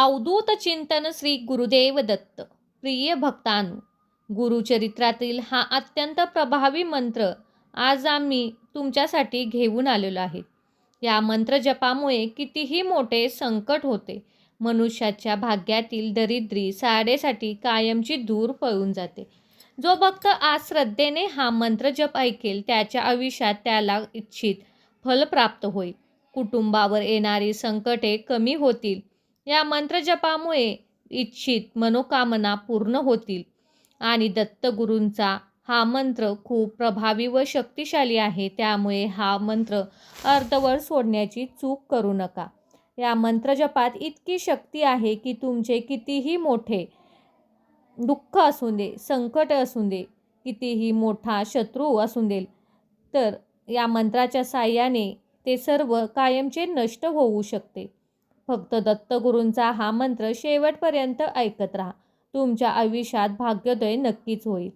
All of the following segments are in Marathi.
अवधूत चिंतन श्री गुरुदेव दत्त. प्रिय भक्तांनो, गुरुचरित्रातील हा अत्यंत प्रभावी मंत्र आज आम्ही तुमच्यासाठी घेऊन आलेलो आहे. या मंत्र जपामुळे कितीही मोठे संकट होते, मनुष्याच्या भाग्यातील दरिद्री साडेसाठी कायमची दूर पळून जाते. जो भक्त आज श्रद्धेने हा मंत्र जप ऐकेल त्याच्या आयुष्यात त्याला इच्छित फल प्राप्त होईल. कुटुंबावर येणारी संकटे कमी होतील. या मंत्रजपामुळे इच्छित मनोकामना पूर्ण होतील. आणि दत्तगुरूंचा हा मंत्र खूप प्रभावी व शक्तिशाली आहे, त्यामुळे हा मंत्र अर्धवट सोडण्याची चूक करू नका. या मंत्रजपात इतकी शक्ती आहे की तुमचे कितीही मोठे दुःख असू दे, संकट असू दे, कितीही मोठा शत्रू असू दे, तर या मंत्राच्या साहाय्याने ते सर्व कायमचे नष्ट होऊ शकते. फक्त दत्तगुरूंचा हा मंत्र शेवटपर्यंत ऐकत राहा. तुमच्या आयुष्यात भाग्योदय नक्कीच होईल.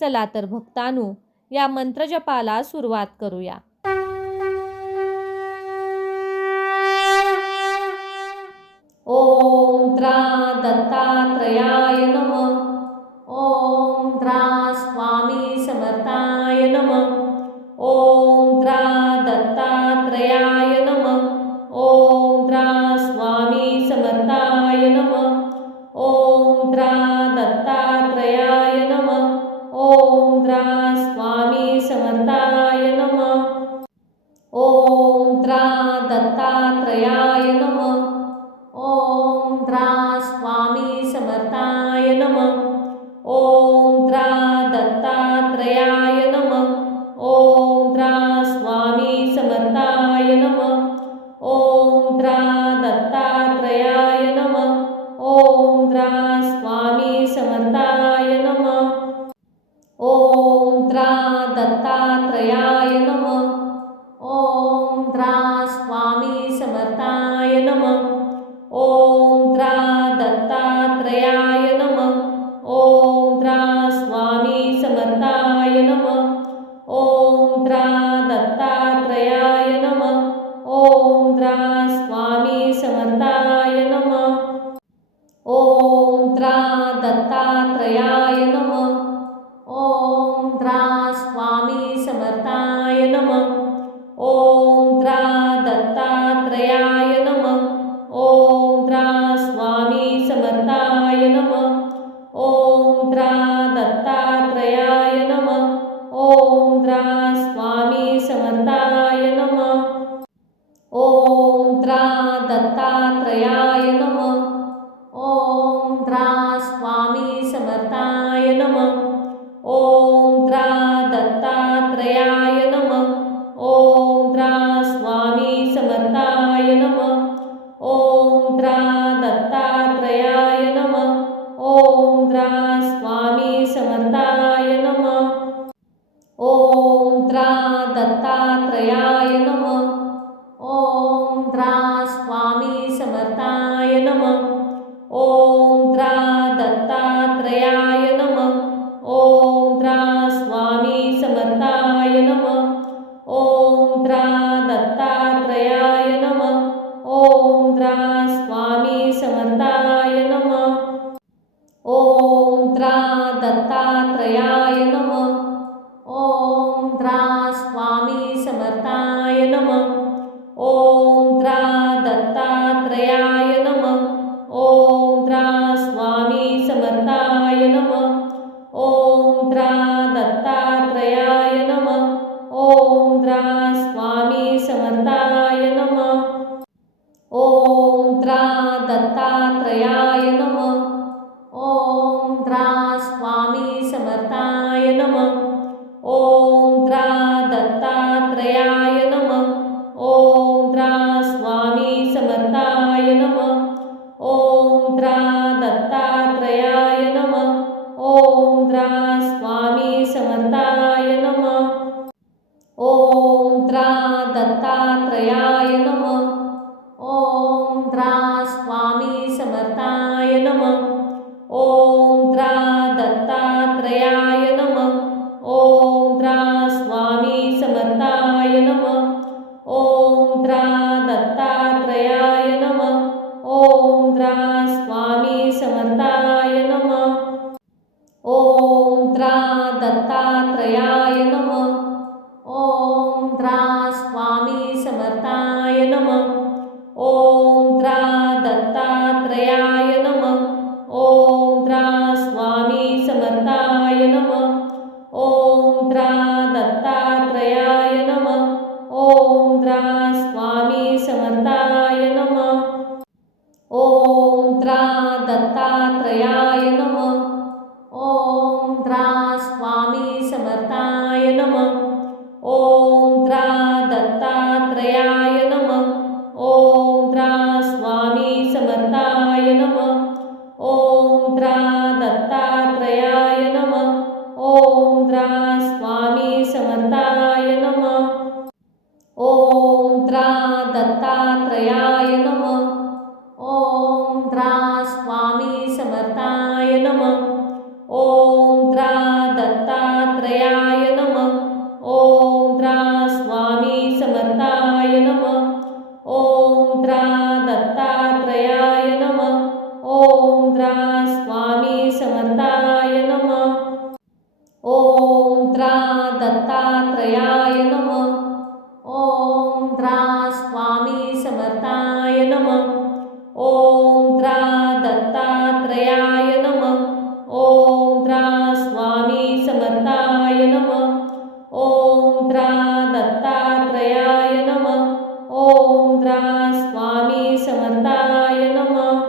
चला तर भक्तांनो, या मंत्रजपाला सुरुवात करूया. ओम द्रा दत्तात्रयाय नमः. ओम द्रा स्वामी समर्थाय नमः. ओम द्रा दत्तात्रयाय नमः. ओम द्रा स्वामी समर्थाय नमः. ओम द्रा दत्तात्रयाय नमः. ओम द्रा स्वामी समर्थाय नमः. ओम द्रा दत्तात्रयाय नमः. ओम द्रा स्वामी समर्थाय नमः. ओम द्रा दत्तात्रयाय नमः. ओम द्रा स्वामी समर्थाय नमः. ओम द्रा दत्तात्रयाय नमः. ओम द्रा स्वामी समर्थाय नमः. ओम द्रा दत्तात्रयाय नमः. ओम द्रा स्वामी समर्थाय नमः. ओम द्रा दत्तात्रयाय नमः. ओम द्रा स्वामी समर्थाय नमः. ओम द्रा दत्तात्रयाय नमः. ओम द्रा स्वामी समर्थाय नमः. ओम द्रा दत्तात्रयाय नमः. ओम द्रा स्वामी समर्थाय नमः. ओम द्रा दत्तात्रयाय नमः. ओम द्रा स्वामी समर्थाय नमः. ओम द्रा दत्तात्रयाय नमः. ओम द्रा स्वामी समर्थाय नमः. ओम द्रा दत्तात्रयाय नमः. ओम द्रा स्वामी समर्थाय नमः. ओम द्रा दत्तात्रयाय नमः. ओम द्रा स्वामी समर्थाय नमः. ओम द्रा दत्तात्रयाय नमः. ओम द्रा स्वामी समर्थाय नमः. ओम द्रा दत्तात्रयाय नमः. ओम द्रा स्वामी समर्थाय नमः. ओम द्रा दत्तात्रयाय नमः. ओम द्रा स्वामी समर्थाय नमः. ओम द्रा दत्तात्रयाय नमः. ओम द्रा स्वामी समर्थाय नमः. ओम द्रा दत्तात्रयाय नमः. ओम द्रा स्वामी समर्थाय नमः. ओम द्रा दत्तात्रयाय नमः. ओम द्रा स्वामी समर्थाय नमः. ओम द्रा दत्तात्रयाय नमः. ओम द्रा स्वामी समर्थाय नमः. ओम द्रा दत्तात्रयाय नमः. ओम द्रा स्वामी समर्थाय नमः. ओम द्रा दत्तात्रयाय नमः. ओम द्रा स्वामी समर्थाय नमः. ओम द्रा दत्तात्रयाय नमः. ओम द्रा स्वामी समर्थाय नमः. ओम द्रा दत्तात्रयाय नमः. ओम द्रा स्वामी समर्थाय नमः. ओम द्रा दत्तात्रयाय नमः. ओम द्रा स्वामी समर्थाय नमः. ओम द्रा दत्तात्रयाय नमः. ओम द्रा स्वामी समर्थाय नमः. ओम द्रा दत्तात्रयाय नमः. ओम द्रा स्वामी समर्थाय नमः. ओम द्रा दत्तात्रयाय नमः. ओम द्रा स्वामी समर्थाय नमः. ओम द्रा दत्तात्रयाय नमः. ओम द्रा स्वामी समर्थाय नमः. ओम द्रा दत्तात्रयाय नमः. ओम द्रा स्वामी समर्थाय नमः. ओम द्रा दत्तात्रयाय नमः. ओम द्रा स्वामी समर्थाय नमः. ओम द्रा दत्तात्रयाय नमः. ओम द्रा स्वामी समर्थाय नमः. ओम द्रा दत्तात्रयाय नमः. ओम द्रा स्वामी समर्थाय नमः. ओम द्रा दत्तात्रयाय नमः. ओम द्रा स्वामी समर्थाय नमः. ओम द्रा दत्तात्रयाय नमः. ओम द्रा स्वामी समर्थाय नमः. ओम द्रा दत्तात्रयाय नमः. ओम द्रा स्वामी समर्थाय नमः. ओम द्रा दत्तात्रयाय नमः. ओम द्रा स्वामी समर्थाय नमः. ओम द्रा दत्तात्रयाय नमः. ओम द्रा स्वामी समर्थाय नमः.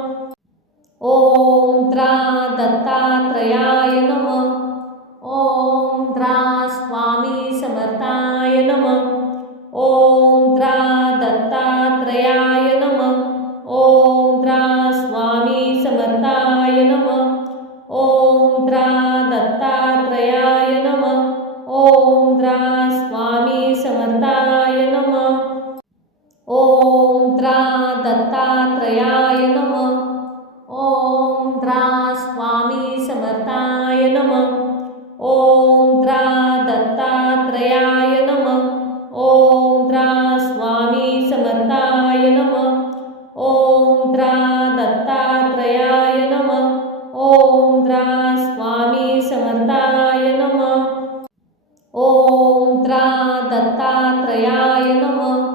ओम द्रा दत्तात्रयाय नमः. ओम द्रा स्वामी समर्थाय नमः. ओम द्रा दत्तात्रयाय नमः. ओम द्रा स्वामी समर्थाय नमः. ओम द्रा दत्तात्रयाय नमः. ओम द्रा स्वामी समर्थाय नमः. ओम द्रा दत्तात्रयाय नमः. ओम द्रा स्वामी समर्थाय नमः. ओम द्रा दत्तात्रयाय नमः. ओम द्रा स्वामी समर्थाय नमः. ओम द्रा दत्तात्रयाय नमः. ओम द्रा स्वामी समर्थाय नमः. ओम द्रा दत्तात्रयाय नमः.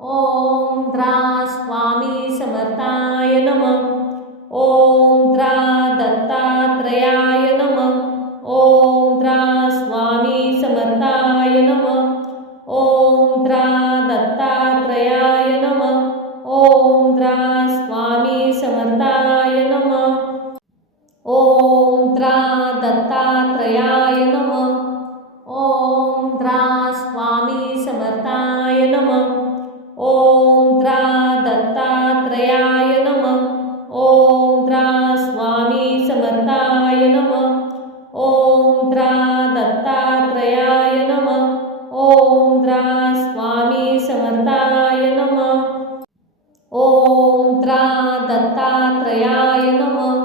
ओम द्रा स्वामी समर्थाय नमः. ओम द्रा दत्तात्रयाय नमः. ओम द्रा स्वामी समर्थाय नमः. ओम द्रा दत्तात्रयाय नमः. ओम द्रा स्वामी समर्थाय नमः. ओम द्रा दत्तात्रयाय नमः. ओम द्रा स्वामी समर्थाय नमः. ओम द्रा दत्तात्रयाय नमः. ओम द्रा स्वामी समर्थाय नमः. ओम द्रा दत्तात्रयाय नमः. ओम द्रा स्वामी समर्थाय नमः. ओम द्रा दत्तात्रयाय नमः.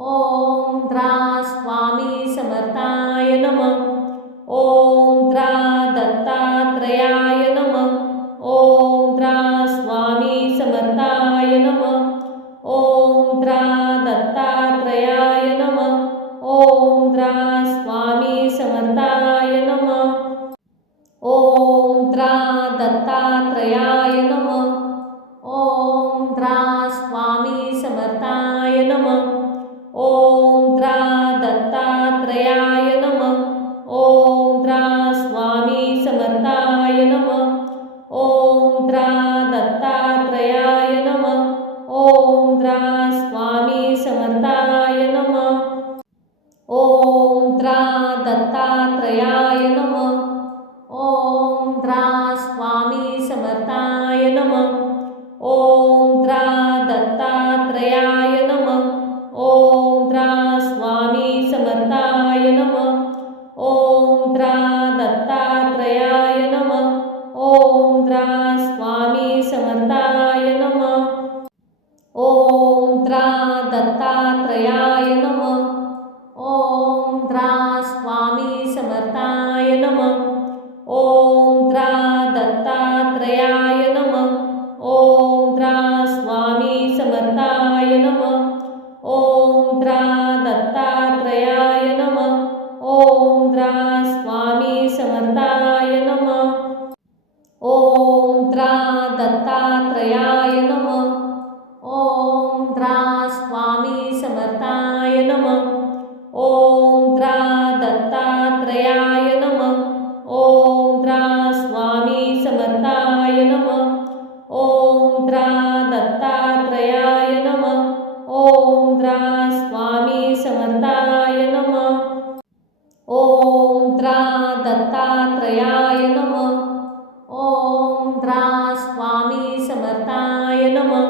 ओम द्रा स्वामी समर्थाय नमः. ओम द्रा दत्तात्रयाय नमः. ओम द्रा स्वामी समर्थाय नमः. ओम द्रा दत्तात्रयाय नमः. ओम द्रा स्वामी समर्थाय नमः. ओम द्रा दत्तात्रयाय नमः. ओम द्रा स्वामी समर्थाय नमः. ओम द्रा दत्तात्रयाय नमः. ओम द्रा स्वामी समर्थाय नमः. ओम द्रा दत्तात्रयाय नमः. ओम द्रा स्वामी समर्थाय नमः. ओम द्रा दत्तात्रयाय नमः. ओम द्रा स्वामी समर्थाय नमः. ओम द्रा दत्तात्रयाय नमः. ओम द्रा स्वामी समर्थाय नमः. ओम द्रा दत्तात्रयाय नमः. ओम द्रा स्वामी समर्थाय नमः. ओम द्रा दत्तात्रयाय नमः. ओम द्रा स्वामी समर्थाय नमः. ओम द्रा दत्तात्रयाय नमः. ओम द्रा स्वामी समर्थाय दत्तात्रयाय नमः. ओम द्रा स्वामी समर्थाय नमः. ओम द्रा दत्तात्रयाय नमः. ओम द्रा स्वामी समर्थाय नमः. ओम द्रा दत्तात्रयाय नमः. ओम द्रा स्वामी समर्थाय नमः. ओम द्रा दत्तात्रयाय नमः. ओम द्रा स्वामी समर्थाय नमः.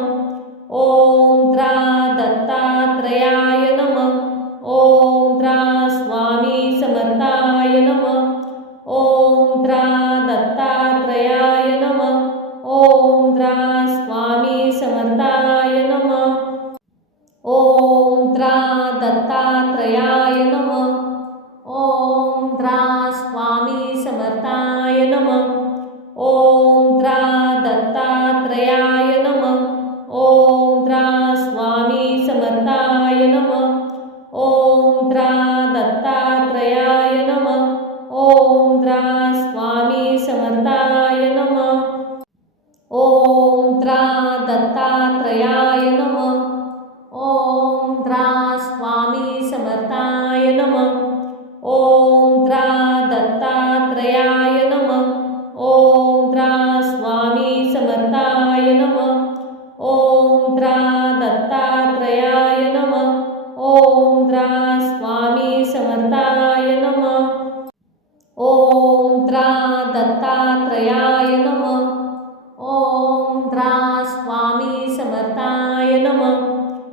ओम द्रा दत्तात्रयाय नमः. ओम द्रा स्वामी समर्थाय नमः. ओम द्रा दत्तात्रयाय नमः. ओम द्रा स्वामी समर्थाय नमः. ओम द्रा दत्तात्रयाय नमः. ओम द्रा स्वामी समर्थाय नमः. ओम द्रा दत्तात्रयाय नमः. ओम द्रा स्वामी समर्थाय नमः. ओम द्रा दत्तात्रयाय नमः. ओम द्रा स्वामी समर्थाय नमः. ओम द्रा दत्तात्रयाय नमः. ओम द्रा स्वामी समर्थाय नमः. ओम द्रा दत्तात्रयाय नमः. ओम द्रा स्वामी समर्थाय नमः. ओम द्रा दत्तात्रयाय नमः. ओम द्रा स्वामी समर्थाय नमः. ओम द्रा दत्तात्रयाय नमः. ओम द्रा स्वामी समर्थाय नमः.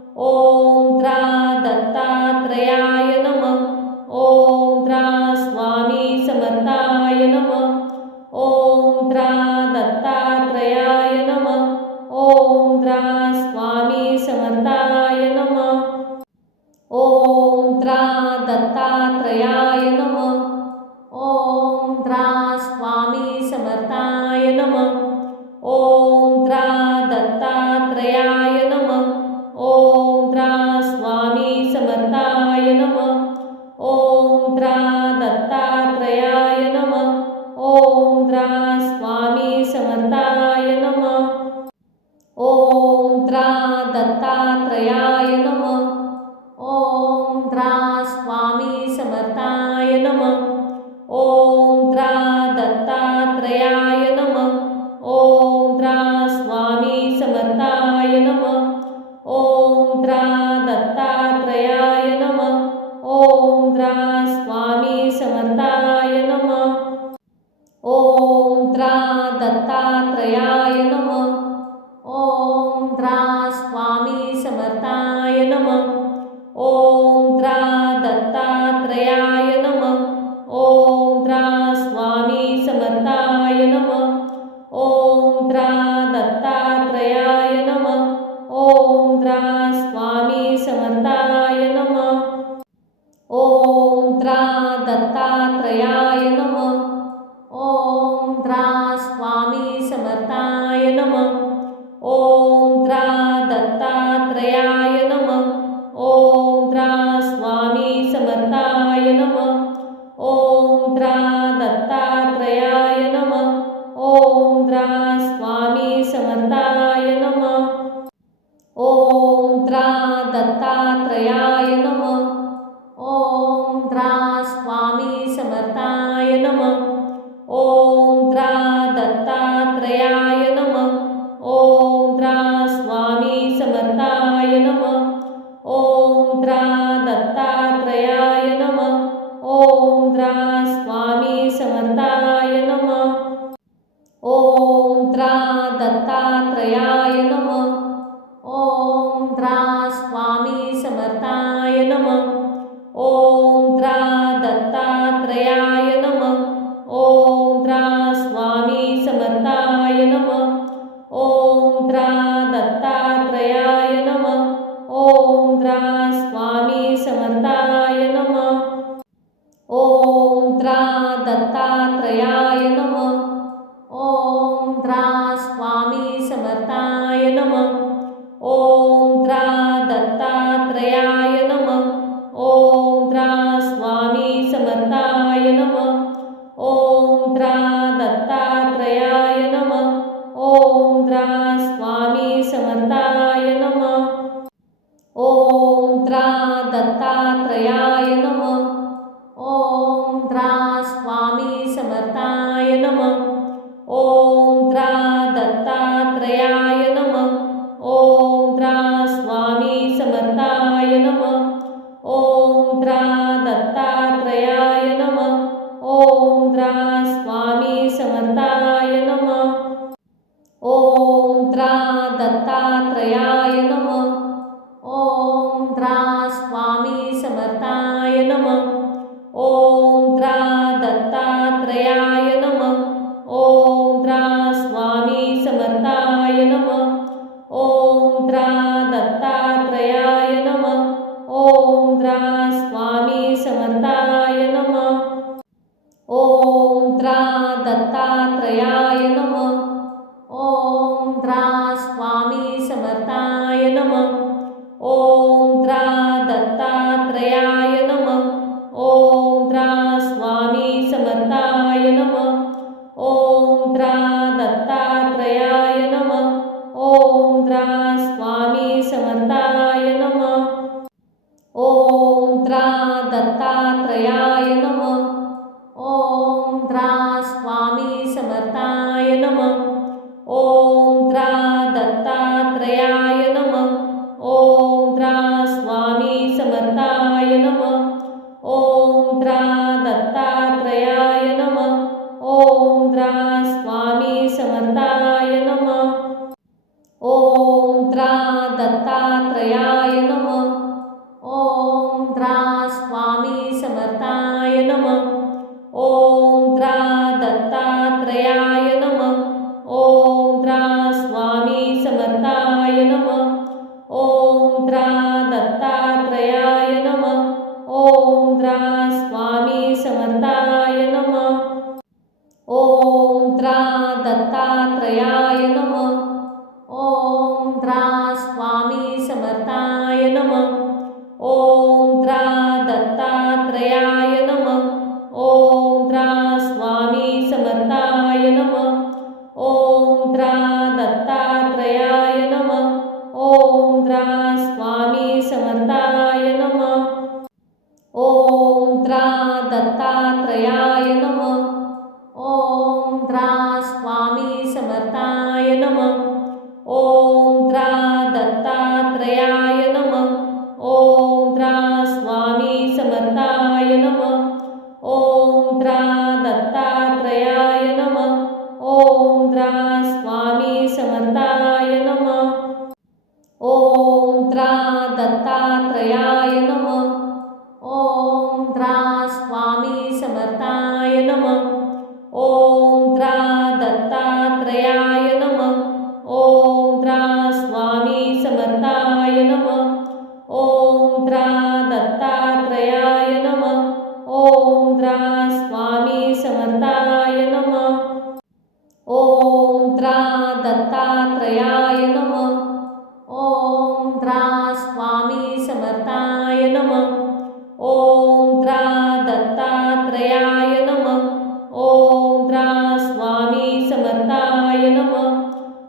ओम द्रा दत्तात्रयाय नमः. ओम द्रा स्वामी समर्थाय नमः. ओम द्रा दत्तात्रयाय नमः. ओम द्रा स्वामी समर्थाय नमः. ओम द्रा दत्तात्रयाय नमः. ओम द्रा स्वामी समर्थाय नमः. ओम द्रा दत्तात्रयाय नमः. ओम द्रा स्वामी समर्थाय नमः. ओम द्रा दत्तात्रयाय नमः. ओम द्रा स्वामी समर्थाय नमः. ओम द्रा दत्तात्रयाय नमः. ओम द्रा स्वामी समर्थाय नमः. ओम द्रा दत्तात्रयाय नमः. ओम द्रा स्वामी समर्थाय नमः. ओम द्रा दत्तात्रयाय नमः. ओम द्रा स्वामी समर्थाय नमः. ओम द्रा दत्तात्रयाय नमः. ओम द्रा स्वामी समर्थाय नमः. ओम द्रा दत्तात्रयाय नमः. ओम द्रा स्वामी समर्थाय नमः. ओम द्रा दत्तात्रयाय नमः. ओम द्रा स्वामी समर्थाय नमः. ओम द्रा दत्तात्रयाय नमः. ओम द्रा स्वामी समर्थाय नमः. ओम द्रा दत्तात्रयाय नमः. ओम द्रा स्वामी समर्थाय नमः. ओम द्रा दत्तात्रयाय नमः. ओम द्रा स्वामी समर्थाय नमः. ओम द्रा दत्तात्रयाय नमः. ओम द्रा स्वामी समर्थाय नमः. ओम द्रा दत्तात्रयाय नमः. ओम द्रा स्वामी समर्थाय नमः. ओम द्रा दत्तात्रयाय नमः. ओम द्रा स्वामी समर्थाय नमः. ओम द्रा दत्तात्रयाय नमः. ओम द्रा स्वामी समर्थाय नमः. ओम द्रा दत्तात्रयाय नमः. ओम द्रा स्वामी समर्थाय नमः. ओम द्रा दत्तात्रयाय नमः. ओम द्रा स्वामी समर्थाय नमः. ओम द्रा दत्तात्रयाय नमः. ओम द्रा स्वामी समर्थाय नमः. ओम द्रा दत्तात्रयाय नमः. ओम द्रा स्वामी समर्थाय नमः. ओम द्रा दत्तात्रयाय नमः. द्रा दत्तात्रयाय नमः। ओम द्रा स्वामी समर्थाय नमः। ओम द्रा दत्तात्रयाय नमः। ओम द्रा स्वामी समर्थाय नमः। ओम द्रा दत्तात्रयाय नमः। ओम द्रा स्वामी समर्थाय नमः। ओम द्रा दत्तात्रयाय नमः। ओम द्रा स्वामी समर्थाय नमः। ओम द्रा दत्तात्रयाय नमः। ओम द्रा स्वामी समर्थाय नमः। ओम द्रा दत्तात्रयाय नमः। ओम द्रा स्वामी समर्थाय नमः। ओम द्रा दत्तात्रयाय नमः। ओम द्रा स्वामी समर्थाय नमः। ओम द्रा दत्तात्रयाय नमः। ओम द्रा स्वामी समर्थाय नमः। ओम द्रा दत्तात्रयाय नमः। ओम द्रा स्वामी समर्थाय नमः। ओम द्रा दत्तात्रयाय नमः। ओम द्रा स्वामी समर्थाय नमः। ओम द्रा दत्तात्रयाय नमः। ओम द्रा स्वामी समर्थाय नमः। ओम द्रा दत्तात्रयाय नमः। ओम द्रा स्वामी समर्थाय नमः। ओम द्रा दत्तात्रयाय नमः। ओम द्रा स्वामी समर्थाय नमः। ओम द्रा दत्तात्रयाय नमः। ओम द्रा स्वामी समर्थाय नमः। ओम द्रा दत्तात्रयाय नमः। ओम द्रा स्वामी समर्थाय नमः। ओम द्रा दत्तात्रयाय नमः। ओम द्रा स्वामी समर्थाय नमः। ओम द्रा दत्तात्रयाय नमः। ओम द्रा स्वामी समर्थाय नमः। ओम द्रा दत्तात्रयाय नमः। ओम द्रा स्वामी समर्थाय नमः। ओम द्रा दत्तात्रयाय नमः। ओम द्रा स्वामी समर्थाय नमः। ओम द्रा दत्तात्रयाय नमः। ओम द्रा स्वामी समर्थाय नमः। ओम द्रा दत्तात्रयाय नमः। ओम द्रा स्वामी समर्थाय नमः। ओम द्रा दत्तात्रयाय नमः। ओम द्रा स्वामी समर्थाय नमः। ओम द्रा दत्तात्रयाय नमः। ओम द्रा स्वामी समर्थाय नमः। ओम द्रा दत्तात्रयाय नमः। ओम द्रा स्वामी समर्थाय नमः। ओम द्रा दत्तात्रयाय नमः। ओम द्रा स्वामी समर्थाय नमः।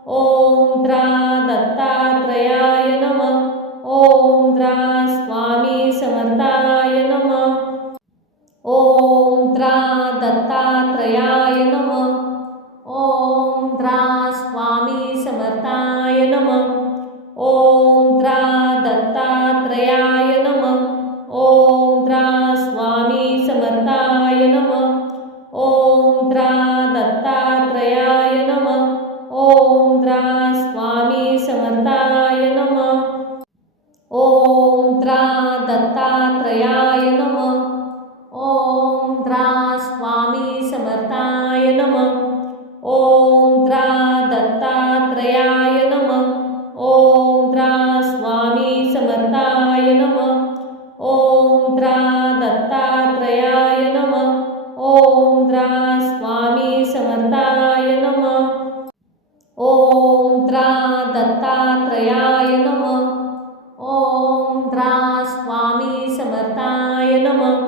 ओम द्रा दत्तात्रयाय नमः। ओम द्रा स्वामी समर्थाय नमः। ओम द्रा दत्तात्रयाय नमः। ओम द्रा स्वामी समर्थाय नमः। ओम द्रा दत्तात्रयाय नमः। ओम द्रा स्वामी समर्थाय नमः। ओम द्रा दत्तात्रयाय नमः। ओम द्रा स्वामी समर्थाय नमः। ओम द्रा दत्तात्रयाय नमः। ओम द्रा स्वामी समर्थाय नमः। ओम द्रा दत्तात्रयाय नमः। ओम द्रा स्वामी समर्थाय नमः। ओम द्रा दत्तात्रयाय नमः। ओम द्रा स्वामी समर्थाय नमः। ओम द्रा दत्तात्रयाय नमः। ओम द्रा स्वामी समर्थाय नमः।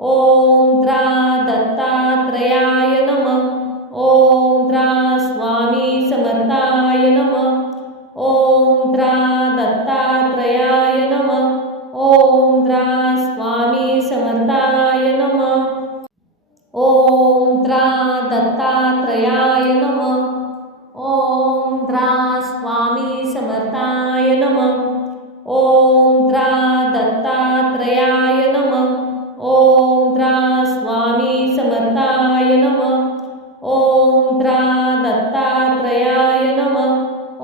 ओम द्रा दत्तात्रयाय नमः। ओम द्रा स्वामी समर्थाय नमः। ओम द्रा दत्तात्रयाय नमः। ओम द्रा स्वामी समर्थाय नमः। ओम द्रा दत्तात्रयाय नमः। ओम द्रा स्वामी समर्थाय नमः। ओम द्रा दत्तात्रयाय नमः। ओम द्रा स्वामी समर्थाय नमः। ओम द्रा दत्तात्रयाय नमः।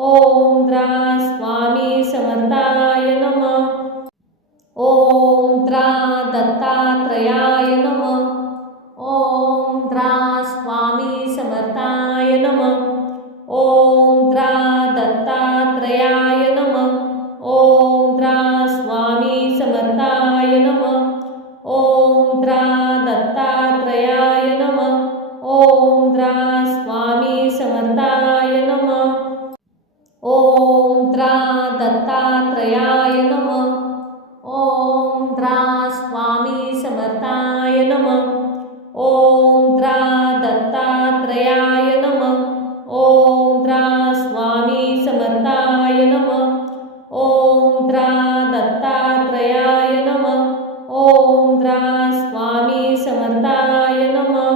ओम द्रा स्वामी समर्थाय नमः। ओम द्रा दत्तात्रयाय नमः। ओम द्रा स्वामी समर्थाय नमः। ओम द्रा दत्तात्रयाय नमः। ओम द्रा स्वामी समर्थाय नमः। ओम द्रा दत्तात्रयाय नमः। ओम द्रा स्वामी समर्थाय नमः। ओम द्रा दत्तात्रयाय नमः। ओम द्रा स्वामी समर्थाय नमः। ओम द्रा दत्तात्रयाय नमः। ओम द्रा स्वामी समर्थाय नमः। ओम द्रा दत्तात्रयाय नमः। ओम द्रा स्वामी समर्थाय नमः।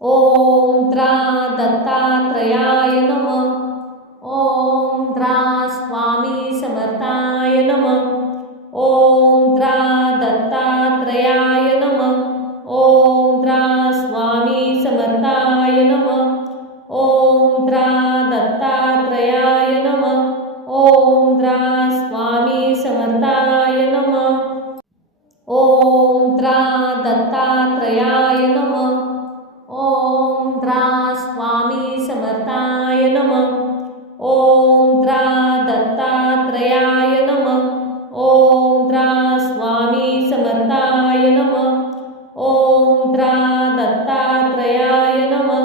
ओम द्रा दत्तात्रयाय नमः। ओम द्रा स्वामी समर्थाय नमः। ओम द्रा दत्तात्रयाय नमः। ओम द्रा स्वामी समर्थाय नमः। ओम द्रा दत्तात्रयाय नमः। ओम द्रा स्वामी समर्थाय नमः। ओम द्रा दत्तात्रयाय नमः। ओम द्रा स्वामी समर्थाय नमः। ओम द्रा दत्तात्रयाय नमः। ओम द्रा स्वामी समर्थाय नमः। ओम द्रा दत्तात्रयाय नमः।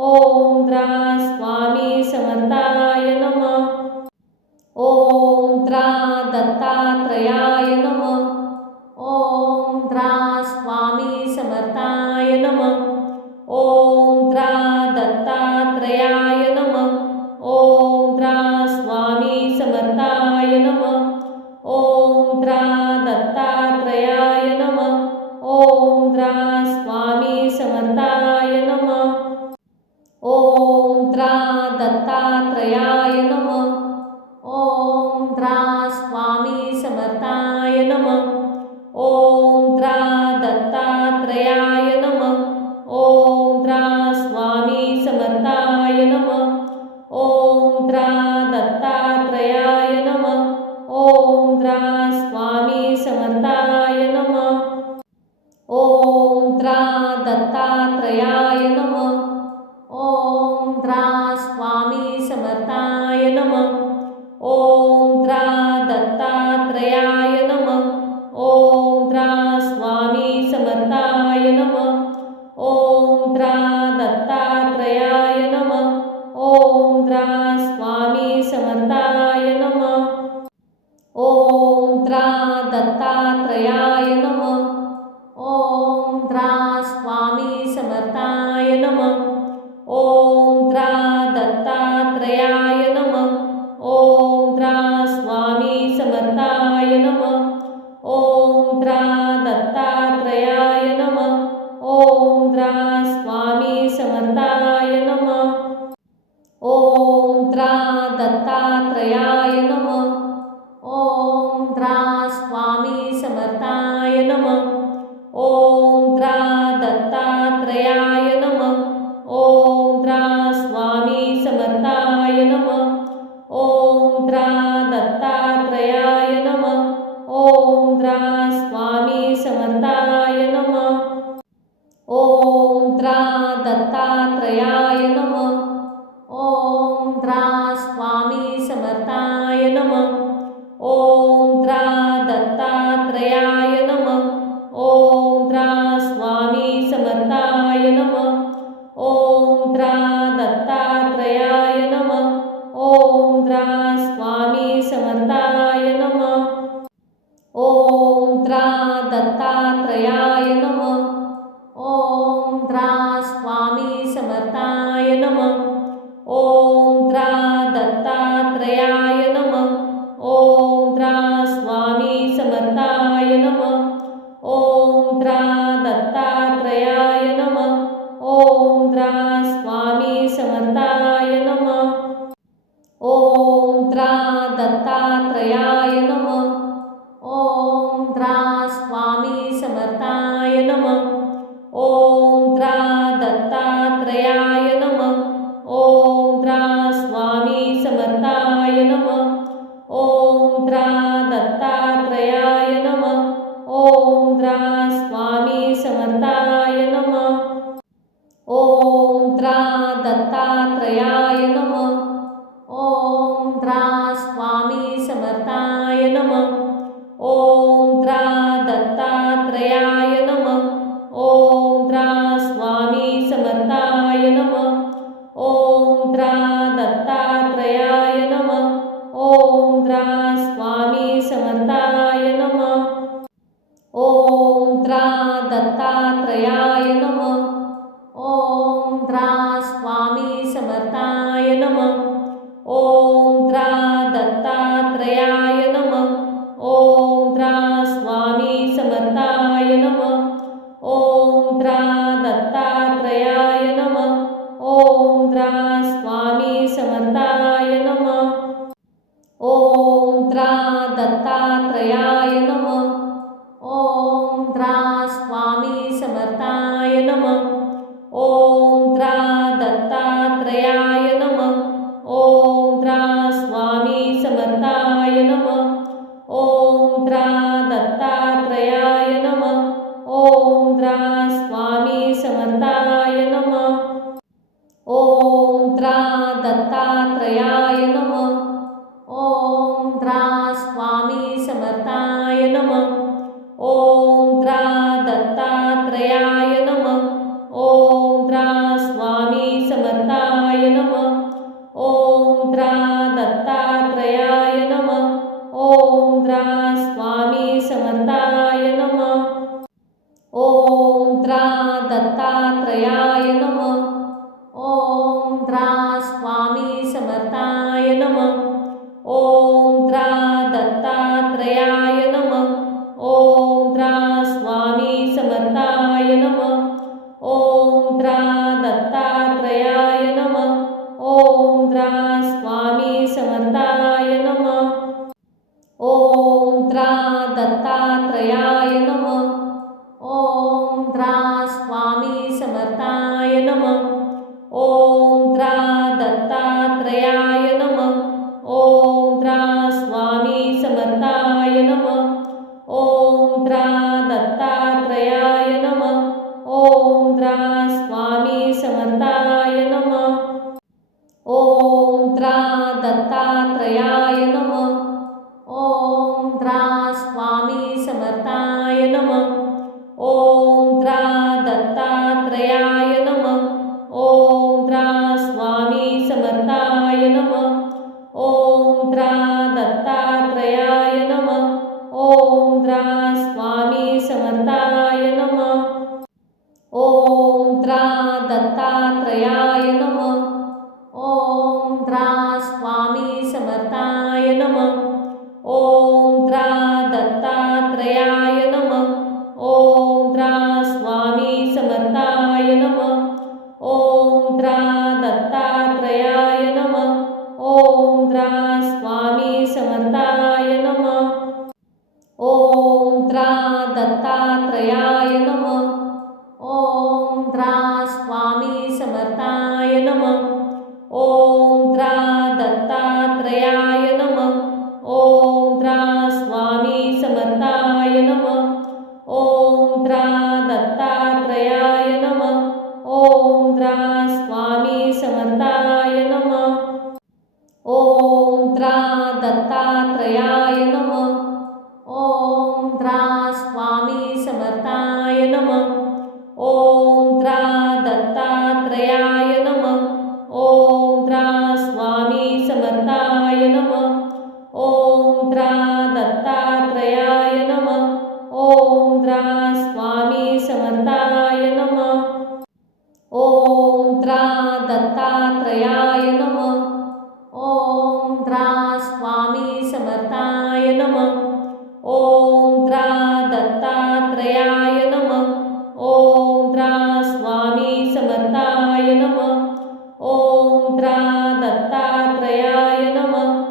ओम द्रा स्वामी समर्थाय नमः। ओम द्रा दत्तात्रयाय नमः। ओम द्रा स्वामी समर्थाय नमः। ओम द्रा दत्तात्रयाय नमः। ओम द्रा स्वामी समर्थाय नमः। ओम द्रा दत्तात्रयाय नमः। ओम द्रा स्वामी समर्थाय नमः। ओम द्रा दत्तात्रयाय नमः। ओम द्रा स्वामी समर्थाय नमः। ओम द्रा दत्तात्रयाय नमः। ओम द्रा स्वामी समर्थाय नमः। ओम द्रा दत्तात्रयाय नमः। ओम द्रा स्वामी समर्थाय नमः। ओम द्रा दत्तात्रयाय नमः। ओम द्रा स्वामी समर्थाय नमः। ओम द्रा दत्तात्रयाय नमः। ओम द्रा स्वामी समर्थाय नमः। ओम द्रा दत्तात्रयाय नमः। ओम द्रा स्वामी समर्थाय नमः। ओम द्रा दत्तात्रयाय नमः। ओम द्रा स्वामी समर्थाय नमः। ओम द्रा दत्तात्रयाय नमः। ओम द्रा स्वामी समर्थाय नमः। ओम द्रा दत्तात्रयाय नमः। ओम द्रा स्वामी समर्थाय नमः। ओम द्रा दत्तात्रयाय नमः। ओम द्रा स्वामी समर्थाय नमः। ओम द्रा दत्तात्रयाय नमः। ओम द्रा स्वामी समर्थाय नमः। ओम द्रा दत्तात्रयाय नमः। ओम द्रा स्वामी समर्थाय नमः। ओम द्रा दत्तात्रयाय नमः। ओम द्रा स्वामी समर्थाय नमः। ओम द्रा दत्तात्रयाय नमः। ओम द्रा स्वामी समर्थाय नमः। ओम द्रा दत्तात्रयाय नमः। ओम द्रा स्वामी समर्थाय नमः। ओम द्रा दत्तात्रयाय नमः। ओम द्रा स्वामी समर्थाय नमः। ओम द्रा दत्तात्रयाय नमः। ओम द्रा स्वामी समर्थाय नमः। ओम द्रा दत्तात्रयाय नमः। ओम द्रा स्वामी समर्थाय नमः। दत्तात्रयाय नमः. ओम द्रा स्वामी समर्थाय नमः. ओम द्रा दत्तात्रयाय नमः. ओम द्रा स्वामी समर्थाय नमः. ओम द्रा दत्तात्रयाय नमः. ओम द्रा स्वामी समर्थाय नमः. ओम द्रा दत्तात्रयाय नमः. ओम द्रा स्वामी समर्थाय नमः. ओम द्रा दत्तात्रयाय नमः. ओम द्रा स्वामी समर्थाय नमः. ओम द्रा दत्तात्रयाय नमः. ओम द्रा स्वामी समर्थाय नमः. ओम द्रा दत्तात्रयाय नमः. ओम द्रा स्वामी समर्थाय नमः. ओम द्रा दत्तात्रयाय नमः. ओम द्रा स्वामी समर्थाय नमः. ओम द्रा दत्तात्रयाय नमः. ओम द्रा स्वामी समर्थाय नमः. ओम द्रा दत्तात्रयाय नमः. ओम द्रा स्वामी समर्थाय नमः. ओम द्रा दत्तात्रयाय नमः. ओम द्रा स्वामी समर्थाय नमः. ओम द्रा दत्तात्रयाय नमः. ओम द्रा स्वामी समर्थाय नमः. ओम द्रा दत्तात्रयाय नमः. ओम द्रा स्वामी समर्थाय नमः. ओम द्रा दत्तात्रयाय नमः. ओम द्रा स्वामी समर्थाय नमः. ओम द्रा दत्तात्रयाय नमः. ओम द्रा स्वामी समर्थाय नमः. ओम द्रा दत्तात्रयाय नमः. ओम द्रा स्वामी समर्थाय नमः. ओम द्रा दत्तात्रयाय नमः. ओम द्रा स्वामी समर्थाय नमः. ओम द्रा दत्तात्रयाय नमः. ओम द्रा स्वामी समर्थाय नमः. ओम द्रा दत्तात्रयाय नमः. ओम द्रा स्वामी समर्थाय नमः. ओम द्रा दत्तात्रयाय नमः. ओम द्रा स्वामी समर्थाय नमः. ओम द्रा दत्तात्रयाय नमः. ओम द्रा स्वामी समर्थाय नमः. ओम द्रा दत्तात्रयाय नमः. ओम द्रा स्वामी समर्थाय नमः. ओम द्रा दत्तात्रयाय नमः. ओम द्रा स्वामी समर्थाय नमः. ओम द्रा दत्तात्रयाय नमः. ओम द्रा स्वामी समर्थाय नमः. ओम द्रा दत्तात्रयाय नमः. ओम द्रा स्वामी समर्थाय नमः. ओम द्रा दत्तात्रयाय नमः. ओम द्रा स्वामी समर्थाय नमः. ओम द्रा दत्तात्रयाय नमः. ओम द्रा स्वामी समर्थाय नमः. ओम द्रा दत्तात्रयाय नमः. ओम द्रा स्वामी समर्थाय नमः. ओम द्रा दत्तात्रयाय नमः. ओम द्रा स्वामी समर्थाय नमः. ओम द्रा दत्तात्रयाय नमः. ओम द्रा स्वामी समर्थाय नमः. ओम द्रा दत्तात्रयाय नमः. ओम द्रा स्वामी समर्थाय नमः. ओम द्रा दत्तात्रयाय नमः. ओम द्रा स्वामी समर्थाय नमः. ओम द्रा दत्तात्रयाय नमः. ओम द्रा स्वामी समर्थाय नमः. ओम द्रा दत्तात्रयाय नमः. ओम द्रा स्वामी समर्थाय नमः. ओम द्रा दत्तात्रयाय नमः. ओम द्रा स्वामी समर्थाय नमः. ओम द्रा दत्तात्रयाय नमः.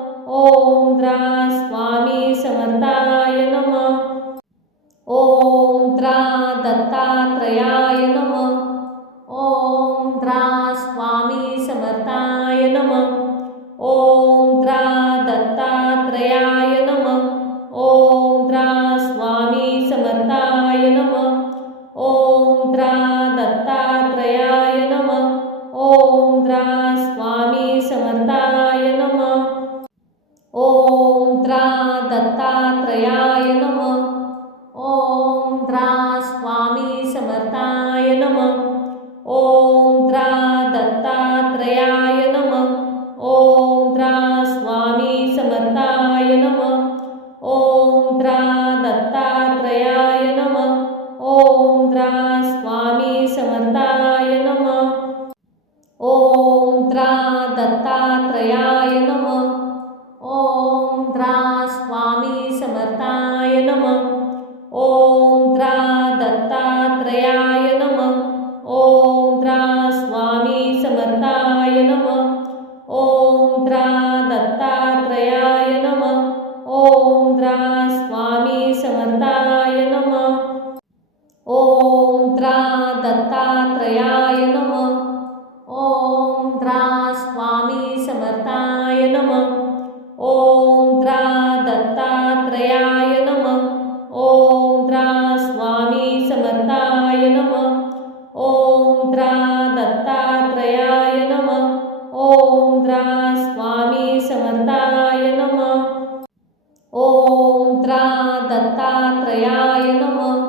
दत्तात्रयाय नमः. ओम द्रा स्वामी समर्थाय नमः. ओम द्रा दत्तात्रयाय नमः. ओम द्रा स्वामी समर्थाय नमः. ओम द्रा दत्तात्रयाय नमः. ओम द्रा स्वामी समर्थाय नमः. ओम द्रा दत्तात्रयाय नमः. ओम द्रा स्वामी समर्थाय नमः. ओम द्रा दत्तात्रयाय नमः. ओम द्रा स्वामी समर्थाय नमः. ओम द्रा दत्तात्रयाय नमः. ओम द्रा स्वामी समर्थाय नमः. ओम द्रा दत्तात्रयाय नमः.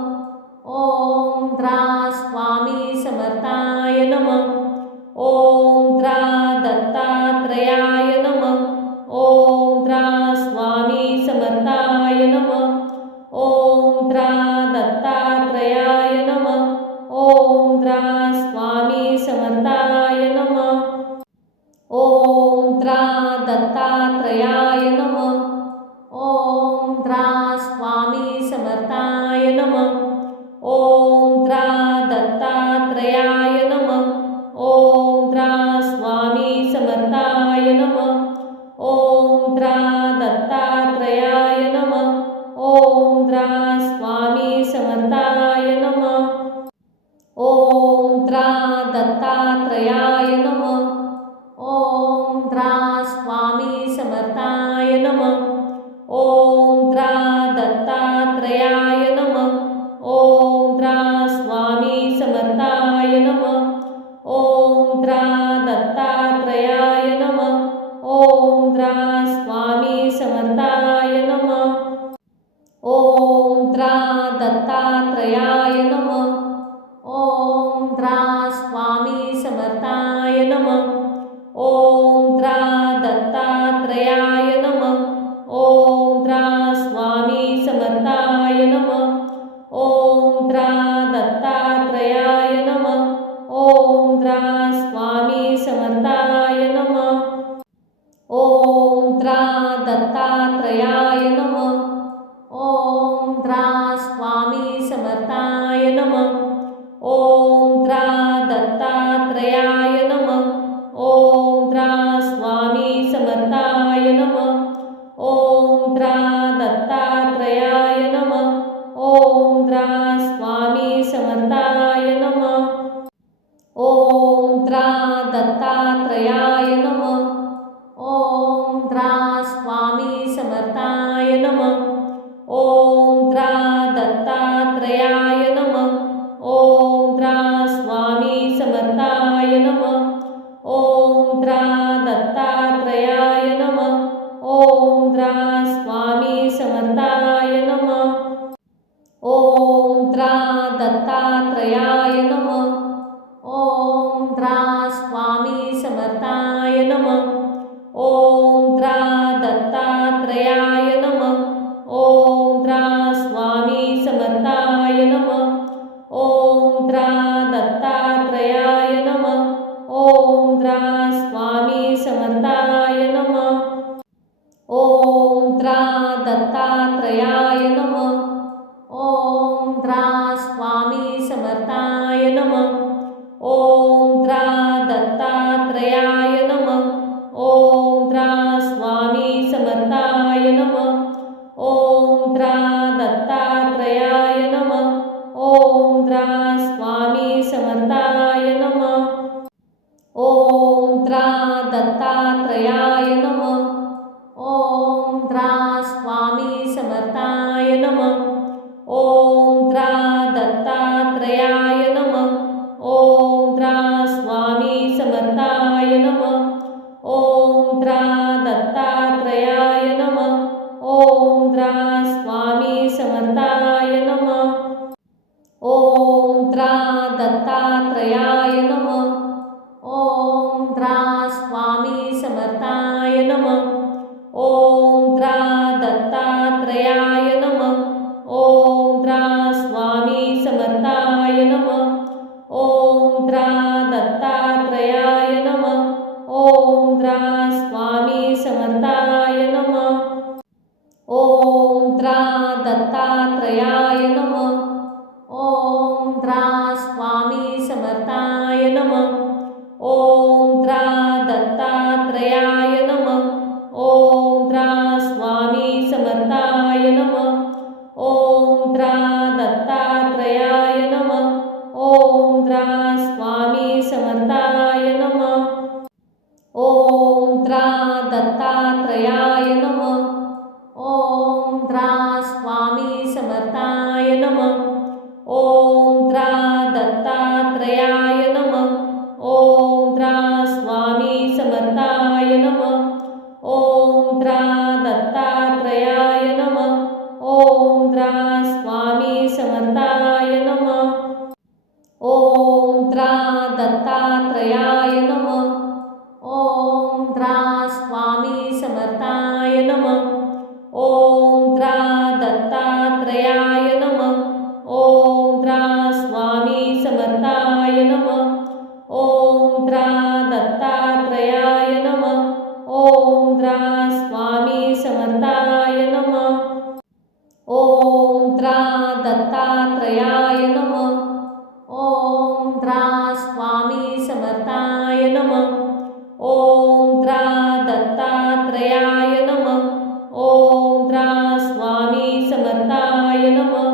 ओम द्रा स्वामी समर्थाय नमः. ओम द्रा दत्तात्रयाय नमः. ओम द्रा स्वामी समर्थाय नमः. ओम द्रा दत्तात्रयाय नमः. ओम द्रा स्वामी समर्थाय नमः. ओम द्रा दत्तात्रयाय नमः. ओम द्रा स्वामी समर्थाय नमः. ओम द्रा दत्तात्रयाय नमः. ओम द्रा स्वामी समर्थाय नमः. ओम द्रा दत्तात्रयाय नमः. ओम द्रा स्वामी समर्थाय नमः. ओम द्रा दत्तात्रयाय नमः. ओम द्रा स्वामी समर्थाय नमः. ओम द्रा दत्तात्रयाय नमः. ओम द्रा स्वामी समर्थाय नमः. ओम द्रा दत्तात्रयाय नमः. ओम द्रा स्वामी समर्थाय नमः. ओम द्रा दत्तात्रयाय नमः. ओम द्रा स्वामी समर्थाय नमः. ओम द्रा दत्तात्रयाय नमः. ओम द्रा स्वामी समर्थाय नमः. ओम द्रा दत्तात्रयाय नमः. ओम द्रा स्वामी समर्थाय नमः. ओम द्रा दत्तात्रयाय नमः. ओम द्रा स्वामी समर्थाय नमः. ओम द्रा दत्तात्रयाय नमः. ओम द्रा स्वामी समर्थाय नमः. ओम द्रा दत्तात्रयाय नमः. ओम द्रा स्वामी समर्थाय नमः. ओम द्रा दत्तात्रयाय नमः. ओम द्रा स्वामी समर्थाय नमः. ओम द्रा दत्तात्रयाय नमः. ओम द्रा स्वामी समर्थाय नमः. ओम द्रा दत्तात्रयाय नमः. ओम द्रा स्वामी समर्थाय नमः. ओम द्रा दत्तात्रयाय नमः. ओम द्रा स्वामी समर्थाय नमः. ओम द्रा दत्तात्रयाय नमः. ओम द्रा स्वामी समर्थाय नमः. ओम द्रा दत्तात्रयाय नमः. ओम द्रा स्वामी समर्थाय नमः. ओम द्रा दत्तात्रयाय नमः. ओम द्रा स्वामी समर्थाय नमः. ओम द्रा दत्तात्रयाय नमः. ओम द्रा स्वामी समर्थाय नमः. ओम द्रा दत्तात्रयाय नमः. ओम द्रा स्वामी समर्थाय नमः. ओम द्रा दत्तात्रयाय नमः. ओम द्रा स्वामी समर्थाय नमः. ओम द्रा दत्तात्रयाय नमः. ओम द्रा स्वामी समर्थाय नमः. ओम द्रा दत्तात्रयाय नमः. ओम द्रा स्वामी समर्थाय नमः. ओम द्रा दत्तात्रयाय नमः. ओम द्रा स्वामी समर्थाय नमः. दत्तात्रयाय नमः. ओम द्रा स्वामी समर्थाय नमः. ओम द्रा दत्तात्रयाय नमः. ओम द्रा स्वामी समर्थाय नमः. ओम द्रा दत्तात्रयाय नमः. ओम द्रा स्वामी समर्थाय नमः. ओम द्रा दत्तात्रयाय नमः. ओम द्रा स्वामी समर्थाय नमः. ओम द्रा दत्तात्रयाय नमः. ओम द्रा स्वामी समर्थाय नमः. ओम द्रा दत्तात्रयाय नमः. ओम द्रा स्वामी समर्थाय नमः. ओम द्रा दत्तात्रयाय नमः. ओम द्रा स्वामी समर्थाय नमः. ओम द्रा दत्तात्रयाय नमः. ओम द्रा स्वामी समर्थाय नमः.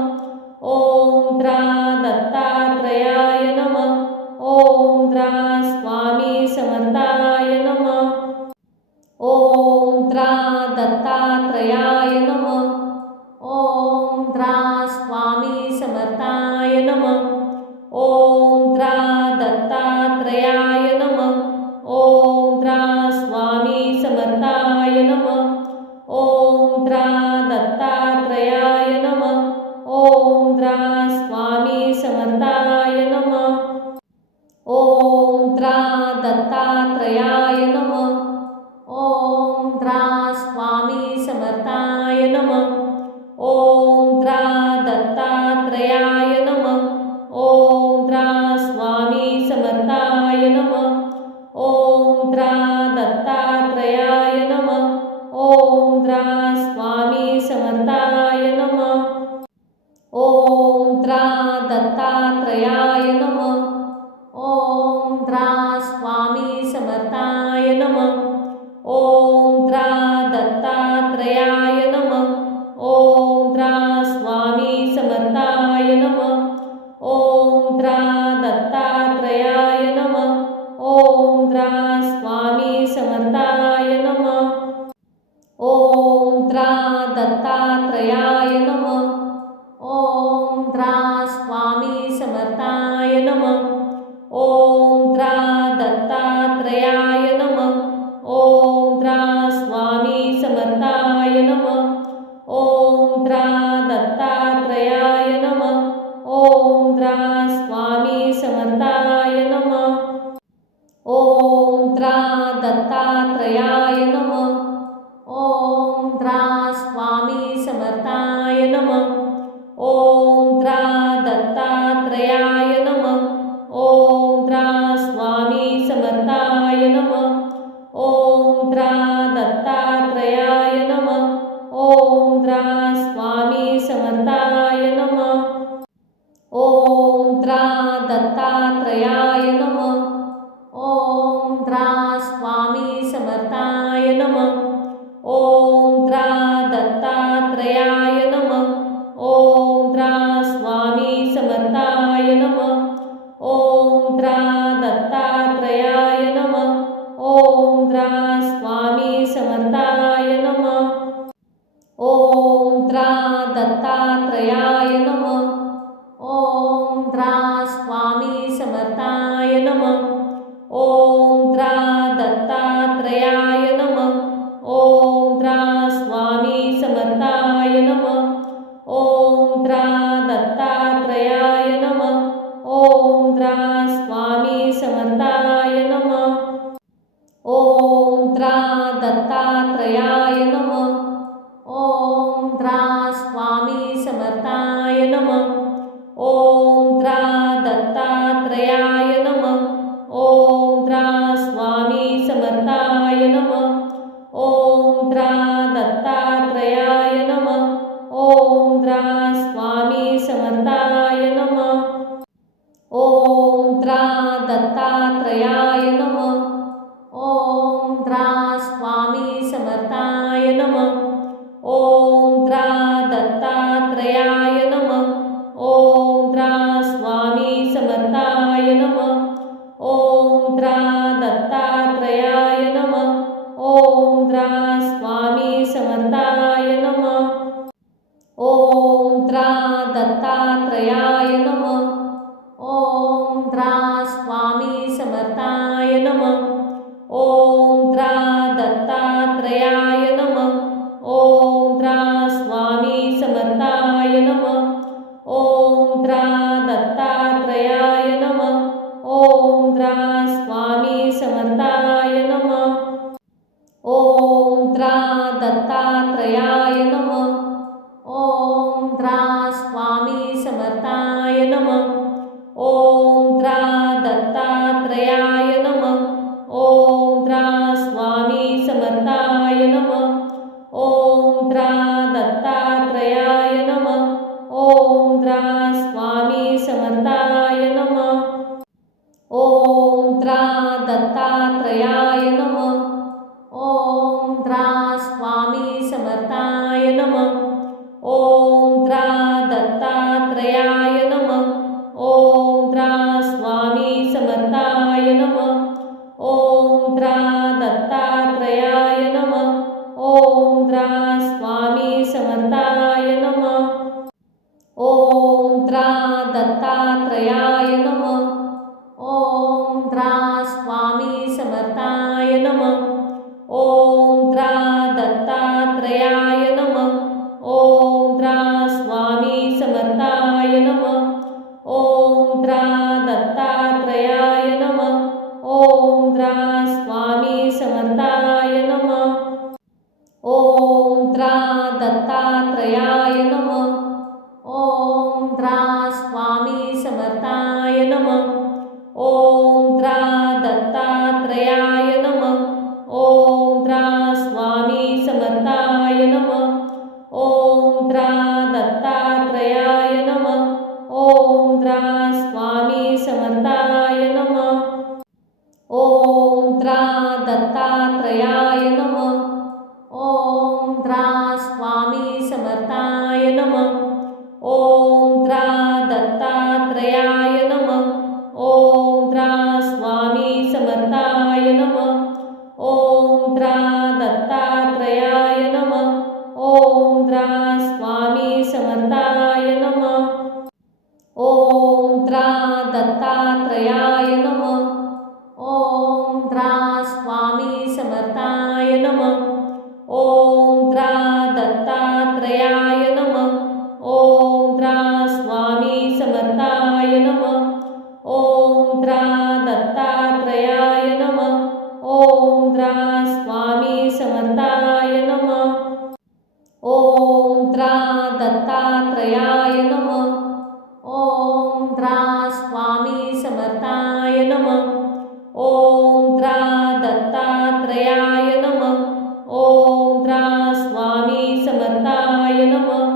ओम द्रा दत्तात्रयाय नमः. ओम द्रा स्वामी समर्थाय नमः. ओम द्रा दत्तात्रयाय नमः. ओम द्रा स्वामी समर्थाय नमः. ओम द्रा दत्तात्रयाय नमः. ओम द्रा स्वामी समर्थाय नमः. ओम द्रा दत्तात्रयाय नमः. ओम द्रा स्वामी समर्थाय नमः. ओम द्रा दत्तात्रयाय नमः. ओम द्रा स्वामी समर्थाय नमः. ओम द्रा दत्तात्रयाय नमः. ओम द्रा स्वामी समर्थाय नमः. ओम द्रा दत्तात्रयाय नमः. ओम द्रा स्वामी समर्थाय नमः. ओम द्रा दत्तात्रयाय नमः. ओम द्रा स्वामी समर्थाय नमः. ओम द्रा दत्तात्रयाय नमः. ओम द्रा स्वामी समर्थाय नमः. ओम द्रा दत्तात्रयाय नमः. ओम द्रा स्वामी समर्थाय नमः. ओम द्रा दत्तात्रयाय नमः. ओम द्रा स्वामी समर्थाय नमः. ओम द्रा दत्तात्रयाय नमः. ओम द्रा स्वामी समर्थाय नमः. ओम द्रा दत्तात्रयाय नमः. ओम द्रा स्वामी समर्थाय नमः. ओम द्रा दत्तात्रयाय नमः. ओम द्रा स्वामी समर्थाय नमः. ओम द्रा दत्तात्रयाय नमः. ओम द्रा स्वामी समर्थाय नमः. ओम द्रा दत्तात्रयाय नमः. ओम द्रा स्वामी समर्थाय नमः. ओम द्रा दत्तात्रयाय नमः. ओम द्रा स्वामी समर्थाय नमः. ओम द्रा दत्तात्रयाय नमः. ओम द्रा स्वामी समर्थाय नमः. ओम द्रा दत्तात्रयाय नमः. ओम द्रा स्वामी समर्थाय नमः. ओम द्रा दत्तात्रयाय नमः. ओम द्रा स्वामी समर्थाय नमः. ओम द्रा दत्तात्रयाय नमः. ओम द्रा स्वामी समर्थाय नमः. ओम द्रा दत्तात्रयाय नमः. ओम द्रा स्वामी समर्थाय नमः. ओम द्रा दत्तात्रयाय नमः. ओम द्रा स्वामी समर्थाय नमः. ओम द्रा दत्तात्रयाय नमः. ओम द्रा स्वामी समर्थाय नमः. ओम द्रा दत्तात्रयाय नमः. ओम द्रा स्वामी समर्थाय नमः. ओम द्रा दत्तात्रयाय नमः. ओम द्रा स्वामी समर्थाय नमः. ओम द्रा दत्तात्रयाय नमः. ओम द्रा स्वामी समर्थाय नमः. ओम द्रा दत्तात्रयाय नमः. ओम द्रा समर्थाय नमः। ओम त्रा दत्तात्रयाय नमः। ओम त्रा स्वामी समर्थाय नमः। ओम त्रा दत्तात्रयाय नमः। ओम त्रा स्वामी समर्थाय नमः। ओम त्रा दत्तात्रयाय नमः। ओम त्रा स्वामी समर्थाय नमः। ओम त्रा दत्तात्रयाय नमः। ओम त्रा स्वामी समर्थाय नमः। ओम त्रा दत्तात्रयाय नमः। ओम त्रा स्वामी समर्थाय नमः। ओम त्रा दत्तात्रयाय नमः। ओम त्रा स्वामी समर्थाय नमः। ओम त्रा दत्तात्रयाय नमः। ओम त्रा स्वामी समर्थाय नमः। ओम त्रा दत्तात्रयाय नमः। ओम त्रा स्वामी समर्थाय नमः। ओम त्रा दत्तात्रयाय नमः। ओम त्रा स्वामी समर्थाय नमः। ओम त्रा दत्तात्रयाय नमः। ओम त्रा स्वामी समर्थाय नमः। ओम त्रा दत्तात्रयाय नमः। ओम त्रा स्वामी समर्थाय नमः। ओम त्रा दत्तात्रयाय नमः। ओम त्रा स्वामी समर्थाय नमः। ओम त्रा दत्तात्रयाय नमः। ओम त्रा स्वामी समर्थाय नमः। ओम त्रा दत्तात्रयाय नमः। ओम त्रा स्वामी समर्थाय नमः। ओम त्रा दत्तात्रयाय नमः। ओम त्रा स्वामी समर्थाय नमः। ओम त्रा दत्तात्रयाय नमः। ओम त्रा स्वामी समर्थाय नमः। ओम त्रा दत्तात्रयाय नमः। ओम त्रा स्वामी समर्थाय नमः। ओम त्रा दत्तात्रयाय नमः। ओम त्रा स्वामी समर्थाय नमः। ओम त्रा दत्तात्रयाय नमः। ओम त्रा स्वामी समर्थाय नमः। ओम त्रा दत्तात्रयाय नमः। ओम त्रा स्वामी समर्थाय नमः। ओम त्रा दत्तात्रयाय नमः। ओम त्रा स्वामी समर्थाय नमः। ओम त्रा दत्तात्रयाय नमः। ओम त्रा स्वामी समर्थाय नमः। ओम त्रा दत्तात्रयाय नमः। ओम त्रा स्वामी समर्थाय नमः।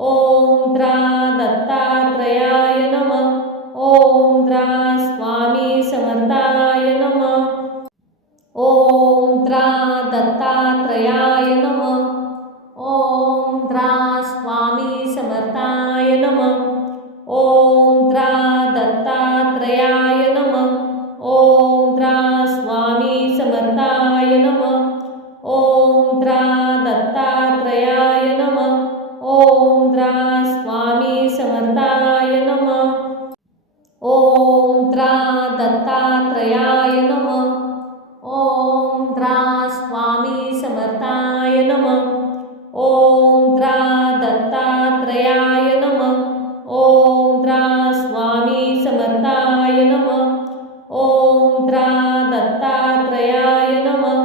ओम त्रा दत्तात्रयाय नमः। ओम त्रा स्वामी समर्थाय नमः। ओम त्रा दत्तात्रयाय नमः। ओम त्रा स्वामी समर्थाय नमः। ओम त्रा दत्तात्रयाय नमः। ओम त्रा स्वामी समर्थाय नमः। ओम त्रा दत्तात्रयाय नमः। ओम त्रा स्वामी समर्थाय नमः। ओम त्रा दत्तात्रयाय नमः। ओम त्रा स्वामी समर्थाय नमः। ओम त्रा दत्तात्रयाय नमः। ओम त्रा स्वामी समर्थाय नमः। ओम त्रा दत्तात्रयाय नमः।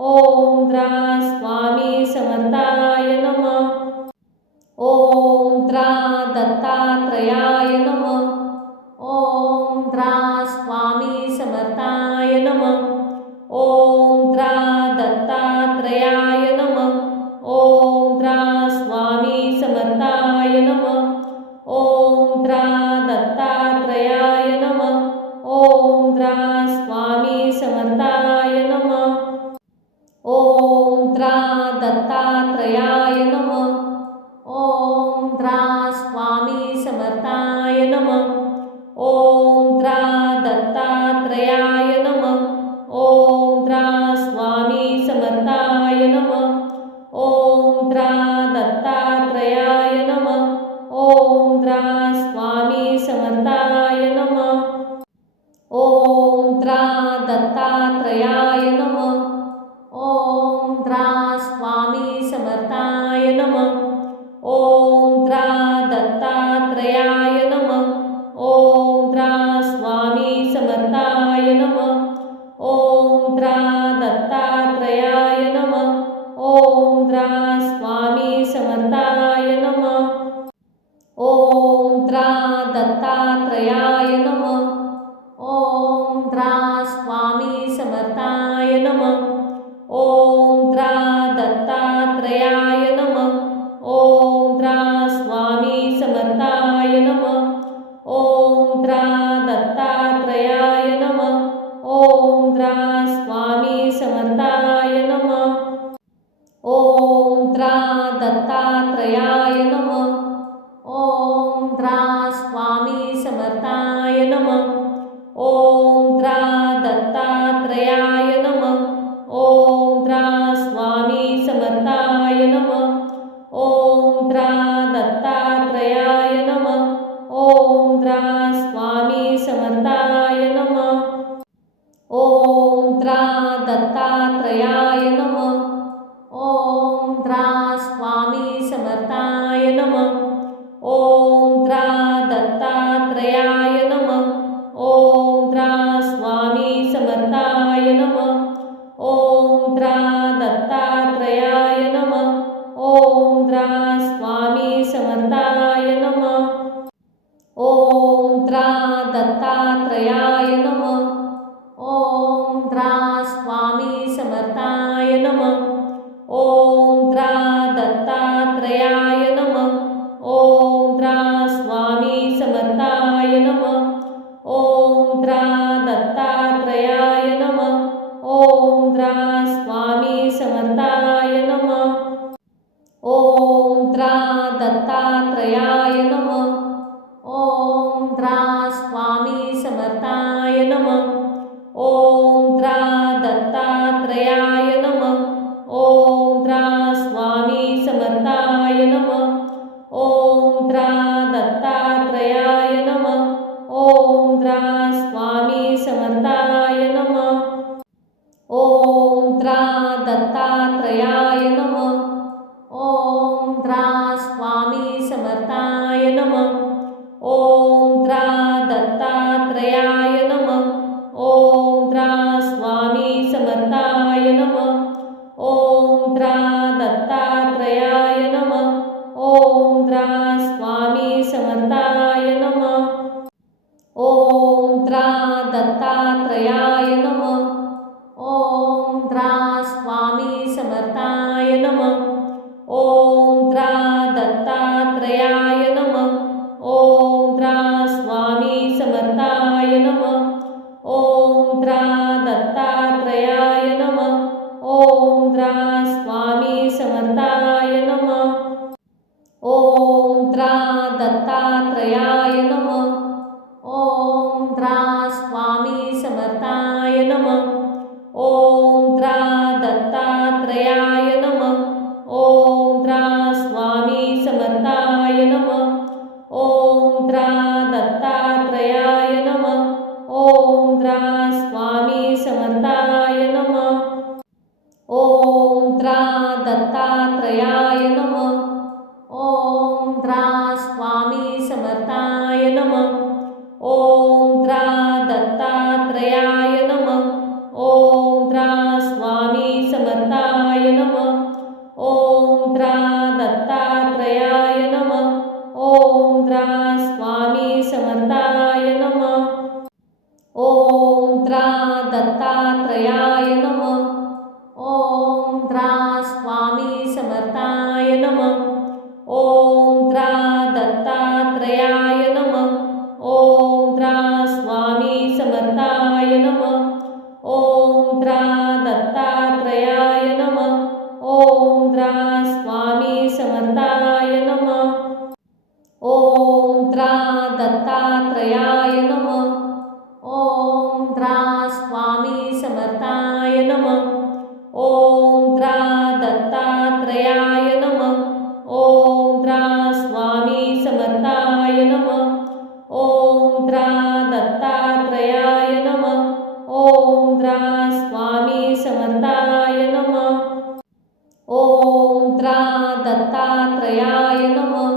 ओम त्रा स्वामी समर्थाय नमः। ओम त्रा दत्तात्रयाय नमः। ओम त्रा स्वामी समर्थाय नमः। ओम त्रा दत्तात्रयाय नमः। ओम त्रा स्वामी समर्थाय नमः। ओम त्रा दत्तात्रयाय नमः। ओम त्रा स्वामी समर्थाय नमः। ओम त्रा दत्तात्रयाय नमः। ओम त्रा स्वामी समर्थाय नमः। ओम त्रा दत्तात्रयाय नमः। ओम त्रा स्वामी समर्थाय नमः। ओम समर्थाय नमः। ओम द्रा दत्तात्रयाय नमः। ओम द्रा स्वामी समर्थाय नमः। ओम द्रा दत्तात्रयाय नमः। ओम द्रा स्वामी समर्थाय नमः। ओम द्रा दत्तात्रयाय नमः। ओम द्रा स्वामी समर्थाय नमः। ओम द्रा दत्तात्रयाय नमः। ओम द्रा स्वामी समर्थाय नमः। ओम द्रा दत्तात्रयाय नमः। ओम द्रा स्वामी समर्थाय नमः। ओम द्रा दत्तात्रयाय नमः। ओम द्रा स्वामी समर्थाय नमः। ओम द्रा दत्तात्रयाय नमः। ओम द्रा स्वामी समर्थाय नमः। ओम द्रा दत्तात्रयाय नमः। ओम द्रा स्वामी समर्थाय नमः। ओम द्रा दत्तात्रयाय नमः। ओम द्रा स्वामी समर्थाय नमः। ओम द्रा दत्तात्रयाय नमः। ओम द्रा स्वामी समर्थाय नमः। ओम द्रा दत्तात्रयाय नमः। ओम द्रा स्वामी समर्थाय नमः। ओम द्रा दत्तात्रयाय नमः। ओम द्रा स्वामी समर्थाय नमः। ओम द्रा दत्तात्रयाय नमः। ओम द्रा स्वामी समर्थाय नमः। ओम द्रा दत्तात्रयाय नमः। ओम द्रा स्वामी समर्थाय नमः। ओम द्रा दत्तात्रयाय नमः। ओम द्रा स्वामी समर्थाय नमः। ओम द्रा दत्तात्रयाय नमः। ओम द्रा स्वामी समर्थाय नमः। ओम द्रा दत्तात्रयाय नमः। ओम द्रा स्वामी समर्थाय नमः। ओम द्रा दत्तात्रयाय नमः। ओम द्रा स्वामी समर्थाय नमः। ओम द्रा दत्तात्रयाय नमः। ओम द्रा स्वामी समर्थाय नमः। ओम द्रा दत्तात्रयाय नमः। ओम द्रा स्वामी समर्थाय नमः। ओम द्रा दत्तात्रयाय नमः। ओम द्रा स्वामी समर्थाय नमः। ओम द्रा दत्तात्रयाय नमः। ओम द्रा स्वामी समर्थाय नमः। ओम द्रा दत्तात्रयाय नमः। ओम द्रा स्वामी समर्थाय नमः। ओम द्रा दत्तात्रयाय नमः। ओम द्रा स्वामी समर्थाय नमः। ओम द्रा दत्तात्रयाय नमः। ओम द्रा स्वामी समर्थाय नमः। ओम द्रा दत्तात्रयाय नमः। ओम द्रा स्वामी समर्थाय नमः। ओम द्रा दत्तात्रयाय नमः। ओम द्रा स्वामी समर्थाय नमः। ओम द्रा दत्तात्रयाय नमः। ओम द्रा स्वामी समर्थाय नमः। ओम द्रा दत्तात्रयाय नमः। ओम द्रा स्वामी समर्थाय नमः। ओम द्रा दत्तात्रयाय नमः। ओम द्रा स्वामी समर्थाय नमः। ओम द्रा दत्तात्रयाय नमः। ओम द्रा स्वामी समर्थाय नमः। ओम द्रा दत्तात्रयाय नमः। ओम द्रा स्वामी समर्थाय नमः। ओम द्रा दत्तात्रयाय नमः। ओम द्रा स्वामी समर्थाय नमः। ओम द्रा दत्तात्रयाय नमः। दत्तात्रयाय नमः.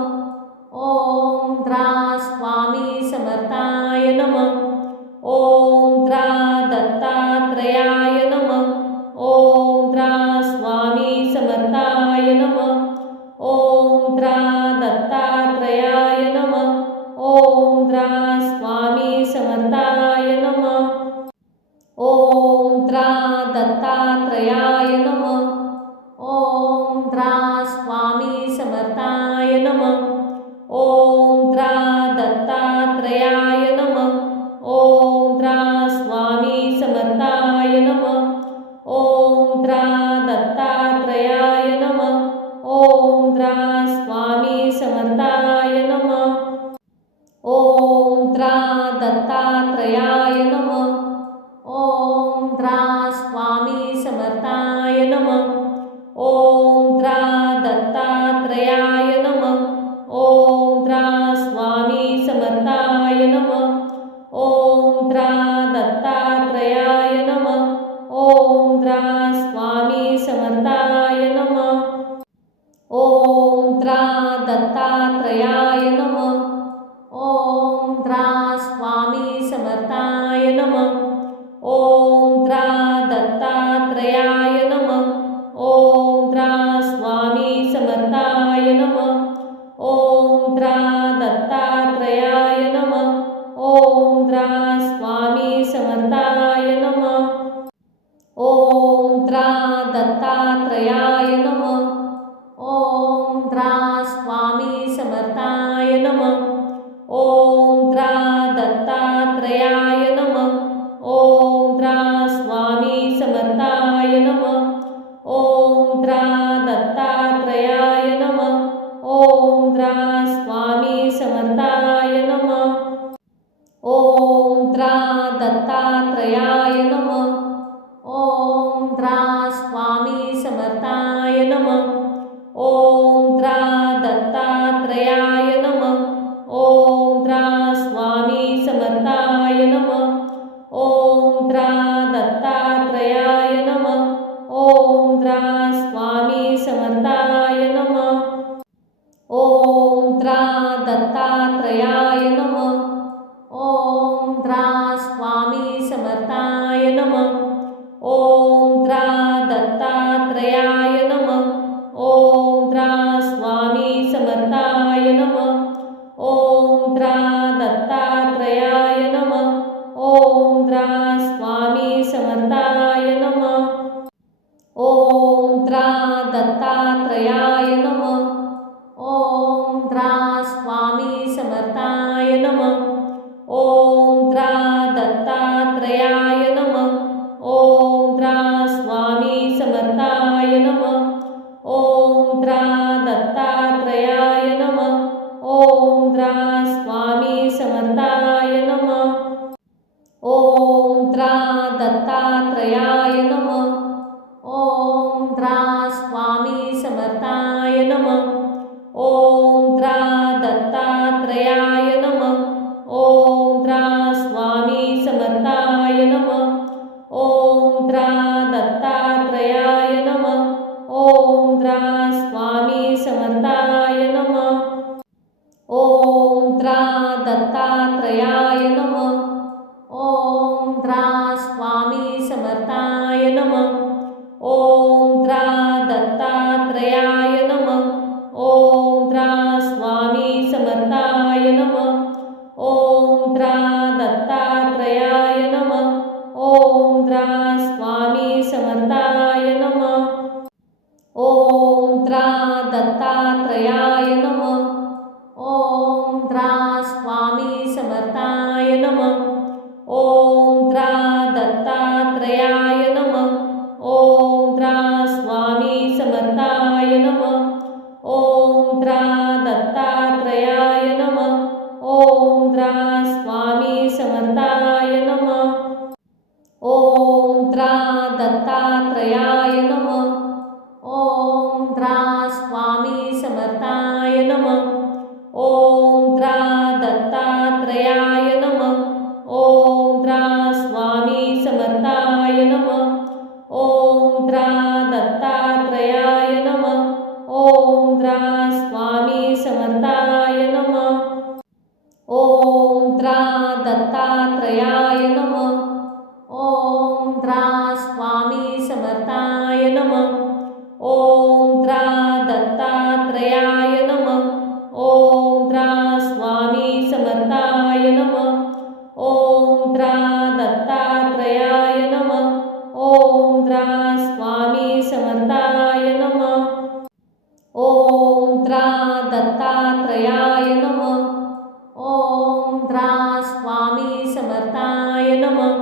ओम द्रा स्वामी समर्थाय नमः. ओम द्रा दत्तात्रयाय नमः. ओम द्रा स्वामी समर्थाय नमः. ओम द्रा दत्तात्रयाय नमः. ओम द्रा स्वामी समर्थाय नमः. ओम द्रा दत्तात्रयाय नमः. ओम द्रा स्वामी समर्थाय नमः. ओम द्रा दत्तात्रयाय नमः. ओम द्रा स्वामी समर्थाय नमः. ओम द्रा दत्तात्रयाय नमः. ओम द्रा स्वामी समर्थाय नमः. ओम द्रा दत्तात्रयाय नमः. ओम द्रा स्वामी समर्थाय नमः. ओम द्रा दत्तात्रयाय नमः. ओम द्रा स्वामी समर्थाय नमः. ओम द्रा दत्तात्रयाय नमः. ओम द्रा स्वामी समर्थाय नमः. ओम द्रा दत्तात्रयाय नमः. ओम द्रा स्वामी समर्थाय नमः. ओम द्रा दत्तात्रयाय नमः. ओम द्रा स्वामी समर्थाय नमः. ओम द्रा दत्तात्रयाय नमः. ओम द्रा स्वामी समर्थाय नमः. ओम द्रा दत्तात्रयाय नमः. ओम द्रा स्वामी समर्थाय नमः. ओम द्रा दत्तात्रयाय नमः. ओम द्रा स्वामी समर्थाय नमः. ओम द्रा दत्तात्रयाय नमः. ओम द्रा स्वामी समर्थाय नमः. ओम द्रा दत्तात्रयाय नमः. ओम द्रा स्वामी समर्थाय नमः. ओम द्रा दत्तात्रयाय नमः. ओम द्रा स्वामी समर्थाय नमः. ओम द्रा दत्तात्रयाय नमः. ओम द्रा स्वामी समर्थाय नमः. ओम द्रा दत्तात्रयाय नमः. ओम द्रा स्वामी समर्थाय नमः. ओम द्रा दत्तात्रयाय नमः. ओम द्रा स्वामी समर्थाय नमः. ओम द्रा दत्तात्रयाय नमः. ओम द्रा स्वामी समर्थाय नमः. ओम द्रा दत्तात्रयाय नमः. ओम द्रा स्वामी समर्थाय नमः. ओम द्रा दत्तात्रयाय नमः. ओम द्रा स्वामी समर्थाय नमः. ओम द्रा दत्तात्रयाय नमः. ओम द्रा स्वामी समर्थाय नमः. ओम द्रा दत्तात्रयाय नमः. ओम द्रा स्वामी समर्थाय नमः. ओम द्रा दत्तात्रयाय नमः. ओम द्रा स्वामी समर्थाय नमः. ओम द्रा दत्तात्रयाय नमः. ओम द्रा स्वामी समर्थाय नमः. ओम द्रा दत्तात्रयाय नमः. ओम द्रा स्वामी समर्थाय नमः. ओम द्रा दत्तात्रयाय नमः. ओम द्रा स्वामी समर्थाय नमः. ओम द्रा दत्तात्रयाय नमः. ओम द्रा स्वामी समर्थाय नमः. ओम द्रा दत्तात्रयाय नमः. ओम द्रा स्वामी समर्थाय नमः. ओम द्रा दत्तात्रयाय नमः. ओम द्रा स्वामी समर्थाय नमः. ओम द्रा दत्तात्रयाय नमः. ओम द्रा स्वामी समर्थाय नमः. ओम द्रा दत्तात्रयाय नमः. ओम द्रा स्वामी समर्थाय नमः. दत्तात्रयाय नमः. ओम द्रा स्वामी समर्थाय नमः.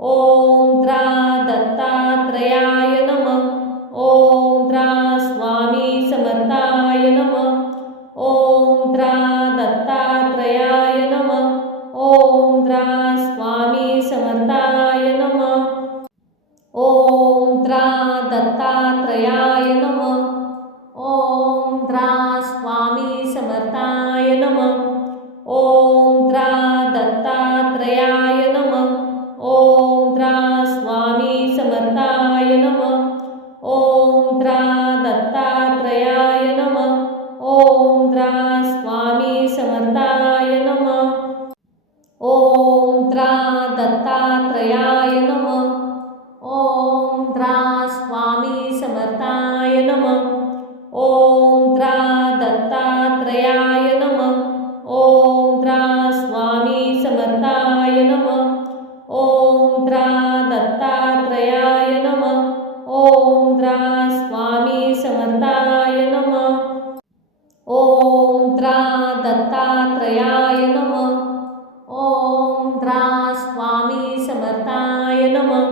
ओम द्रा दत्तात्रयाय नमः. ओम द्रा स्वामी समर्थाय नमः. ओम द्रा दत्तात्रयाय नमः. ओम द्रा स्वामी समर्थाय नमः. ओम द्रा दत्तात्रयाय नमः. ओम द्रा स्वामी समर्थाय नमः. ओम द्रा दत्तात्रयाय नमः. ओम द्रा स्वामी समर्थाय नमः. ओम द्रा दत्तात्रयाय नमः. ओम द्रा स्वामी समर्थाय नमः. ओम द्रा दत्तात्रयाय नमः. ओम द्रा स्वामी समर्थाय नमः. ओम द्रा दत्तात्रयाय नमः. ओम द्रा स्वामी समर्थाय नमः. ओम द्रा दत्तात्रयाय नमः. ओम द्रा स्वामी समर्थाय नमः. ओम द्रा दत्तात्रयाय नमः. ओम द्रा स्वामी समर्थाय नमः.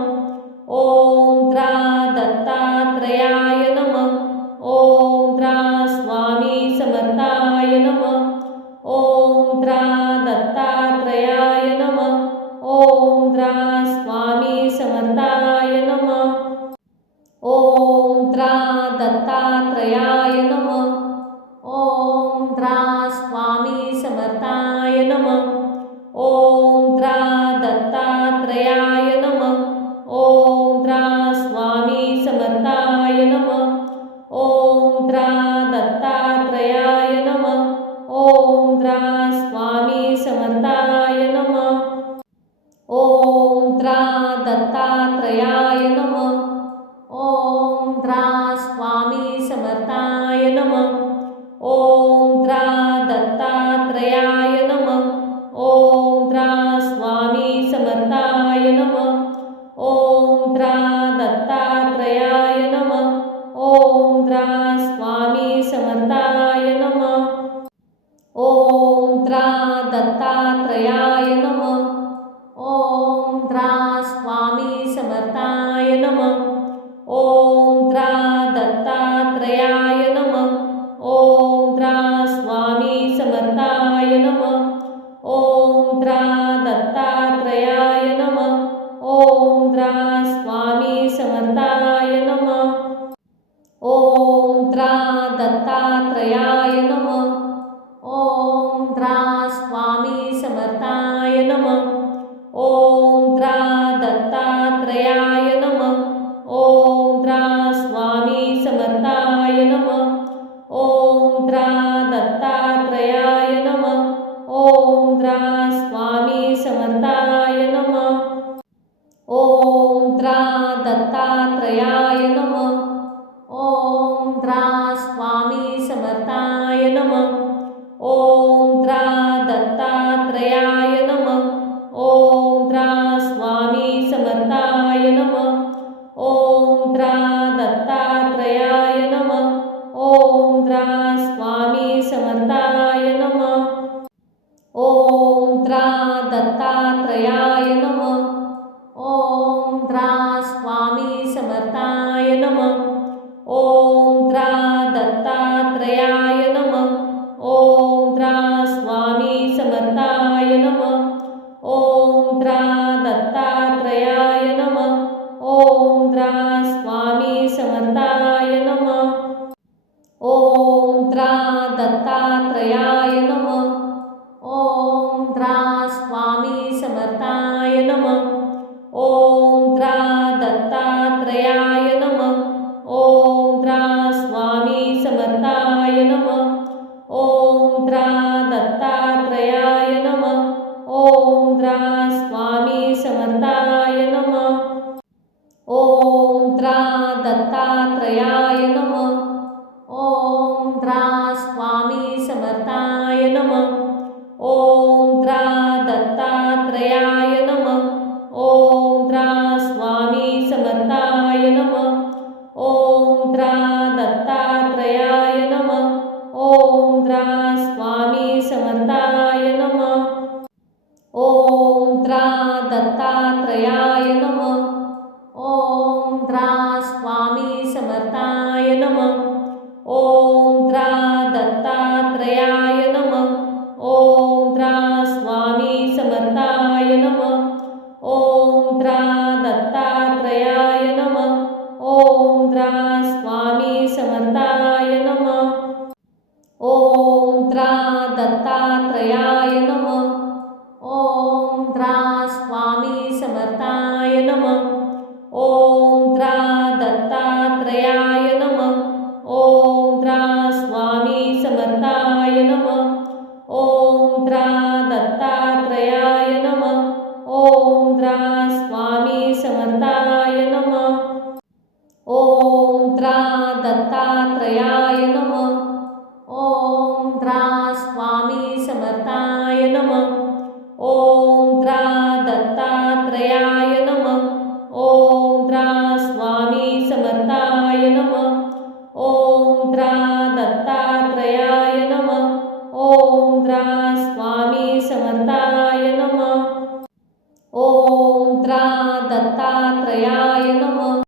ओम द्रा दत्तात्रयाय नमः. ओम द्रा स्वामी समर्थाय नमः. ओम द्रा दत्तात्रयाय नमः. ओम द्रा स्वामी समर्थाय नमः. ओम द्रा दत्तात्रयाय नमः. ओम द्रा स्वामी समर्थाय नमः. ओम द्रा दत्तात्रयाय नमः. ओम द्रा स्वामी समर्थाय नमः. ओम द्रा दत्तात्रयाय नमः. ओम द्रा स्वामी समर्थाय नमः. ओम द्रा दत्तात्रयाय नमः. ओम द्रा स्वामी समर्थाय नमः. ओम द्रा दत्तात्रयाय नमः. ओम द्रा स्वामी समर्थाय नमः. ओम द्रा दत्तात्रयाय नमः. ओम द्रा स्वामी समर्थाय नमः. ओम द्रा दत्तात्रयाय नमः. ओम द्रा स्वामी समर्थाय नमः. ओम द्रा दत्तात्रयाय नमः. ओम द्रा स्वामी समर्थाय नमः. ओम द्रा दत्तात्रयाय नमः. ओम द्रा स्वामी समर्थाय नमः. ओम द्रा दत्तात्रयाय नमः. ओम द्रा स्वामी समर्थाय नमः. ओम द्रा दत्तात्रयाय नमः. ओम द्रा स्वामी समर्थाय नमः. ओम द्रा दत्तात्रयाय नमः. ओम द्रा स्वामी समर्थाय नमः. ओम द्रा दत्तात्रयाय नमः. ओम द्रा स्वामी समर्थाय नमः. ओम द्रा दत्तात्रयाय नमः. ओम द्रा स्वामी समर्थाय नमः. ओम द्रा दत्तात्रयाय नमः. ओम द्रा स्वामी समर्थाय नमः. ओम द्रा दत्तात्रयाय नमः. ओम द्रा स्वामी समर्थाय नमः. ओम द्रा दत्तात्रयाय नमः. ओम द्रा स्वामी समर्थाय नमः. ओम द्रा दत्तात्रयाय नमः. ओम द्रा स्वामी समर्थाय नमः. ओम द्रा दत्तात्रयाय नमः. ओम द्रा स्वामी समर्थाय नमः. ओम द्रा दत्तात्रयाय नमः. ओम द्रा स्वामी समर्थाय नमः. ओम द्रा दत्तात्रयाय नमः. ओम द्रा स्वामी समर्थाय नमः. ओम द्रा दत्तात्रयाय नमः. ओम द्रा स्वामी समर्थाय नमः. ओम त्रा दत्तात्रयाय नमः. ओम त्रा स्वामी समर्थाय नमः. ओम त्रा दत्तात्रयाय नमः. ओम त्रा स्वामी समर्थाय नमः. ओम त्रा दत्तात्रयाय नमः. ओम त्रा स्वामी समर्थाय नमः. ओम त्रा दत्तात्रयाय नमः. ओम त्रा स्वामी समर्थाय नमः. ओम त्रा दत्तात्रयाय नमः. ओम त्रा स्वामी समर्थाय नमः. ओम त्रा दत्तात्रयाय नमः. ओम त्रा स्वामी समर्थाय नमः. ओम त्रा दत्तात्रयाय नमः.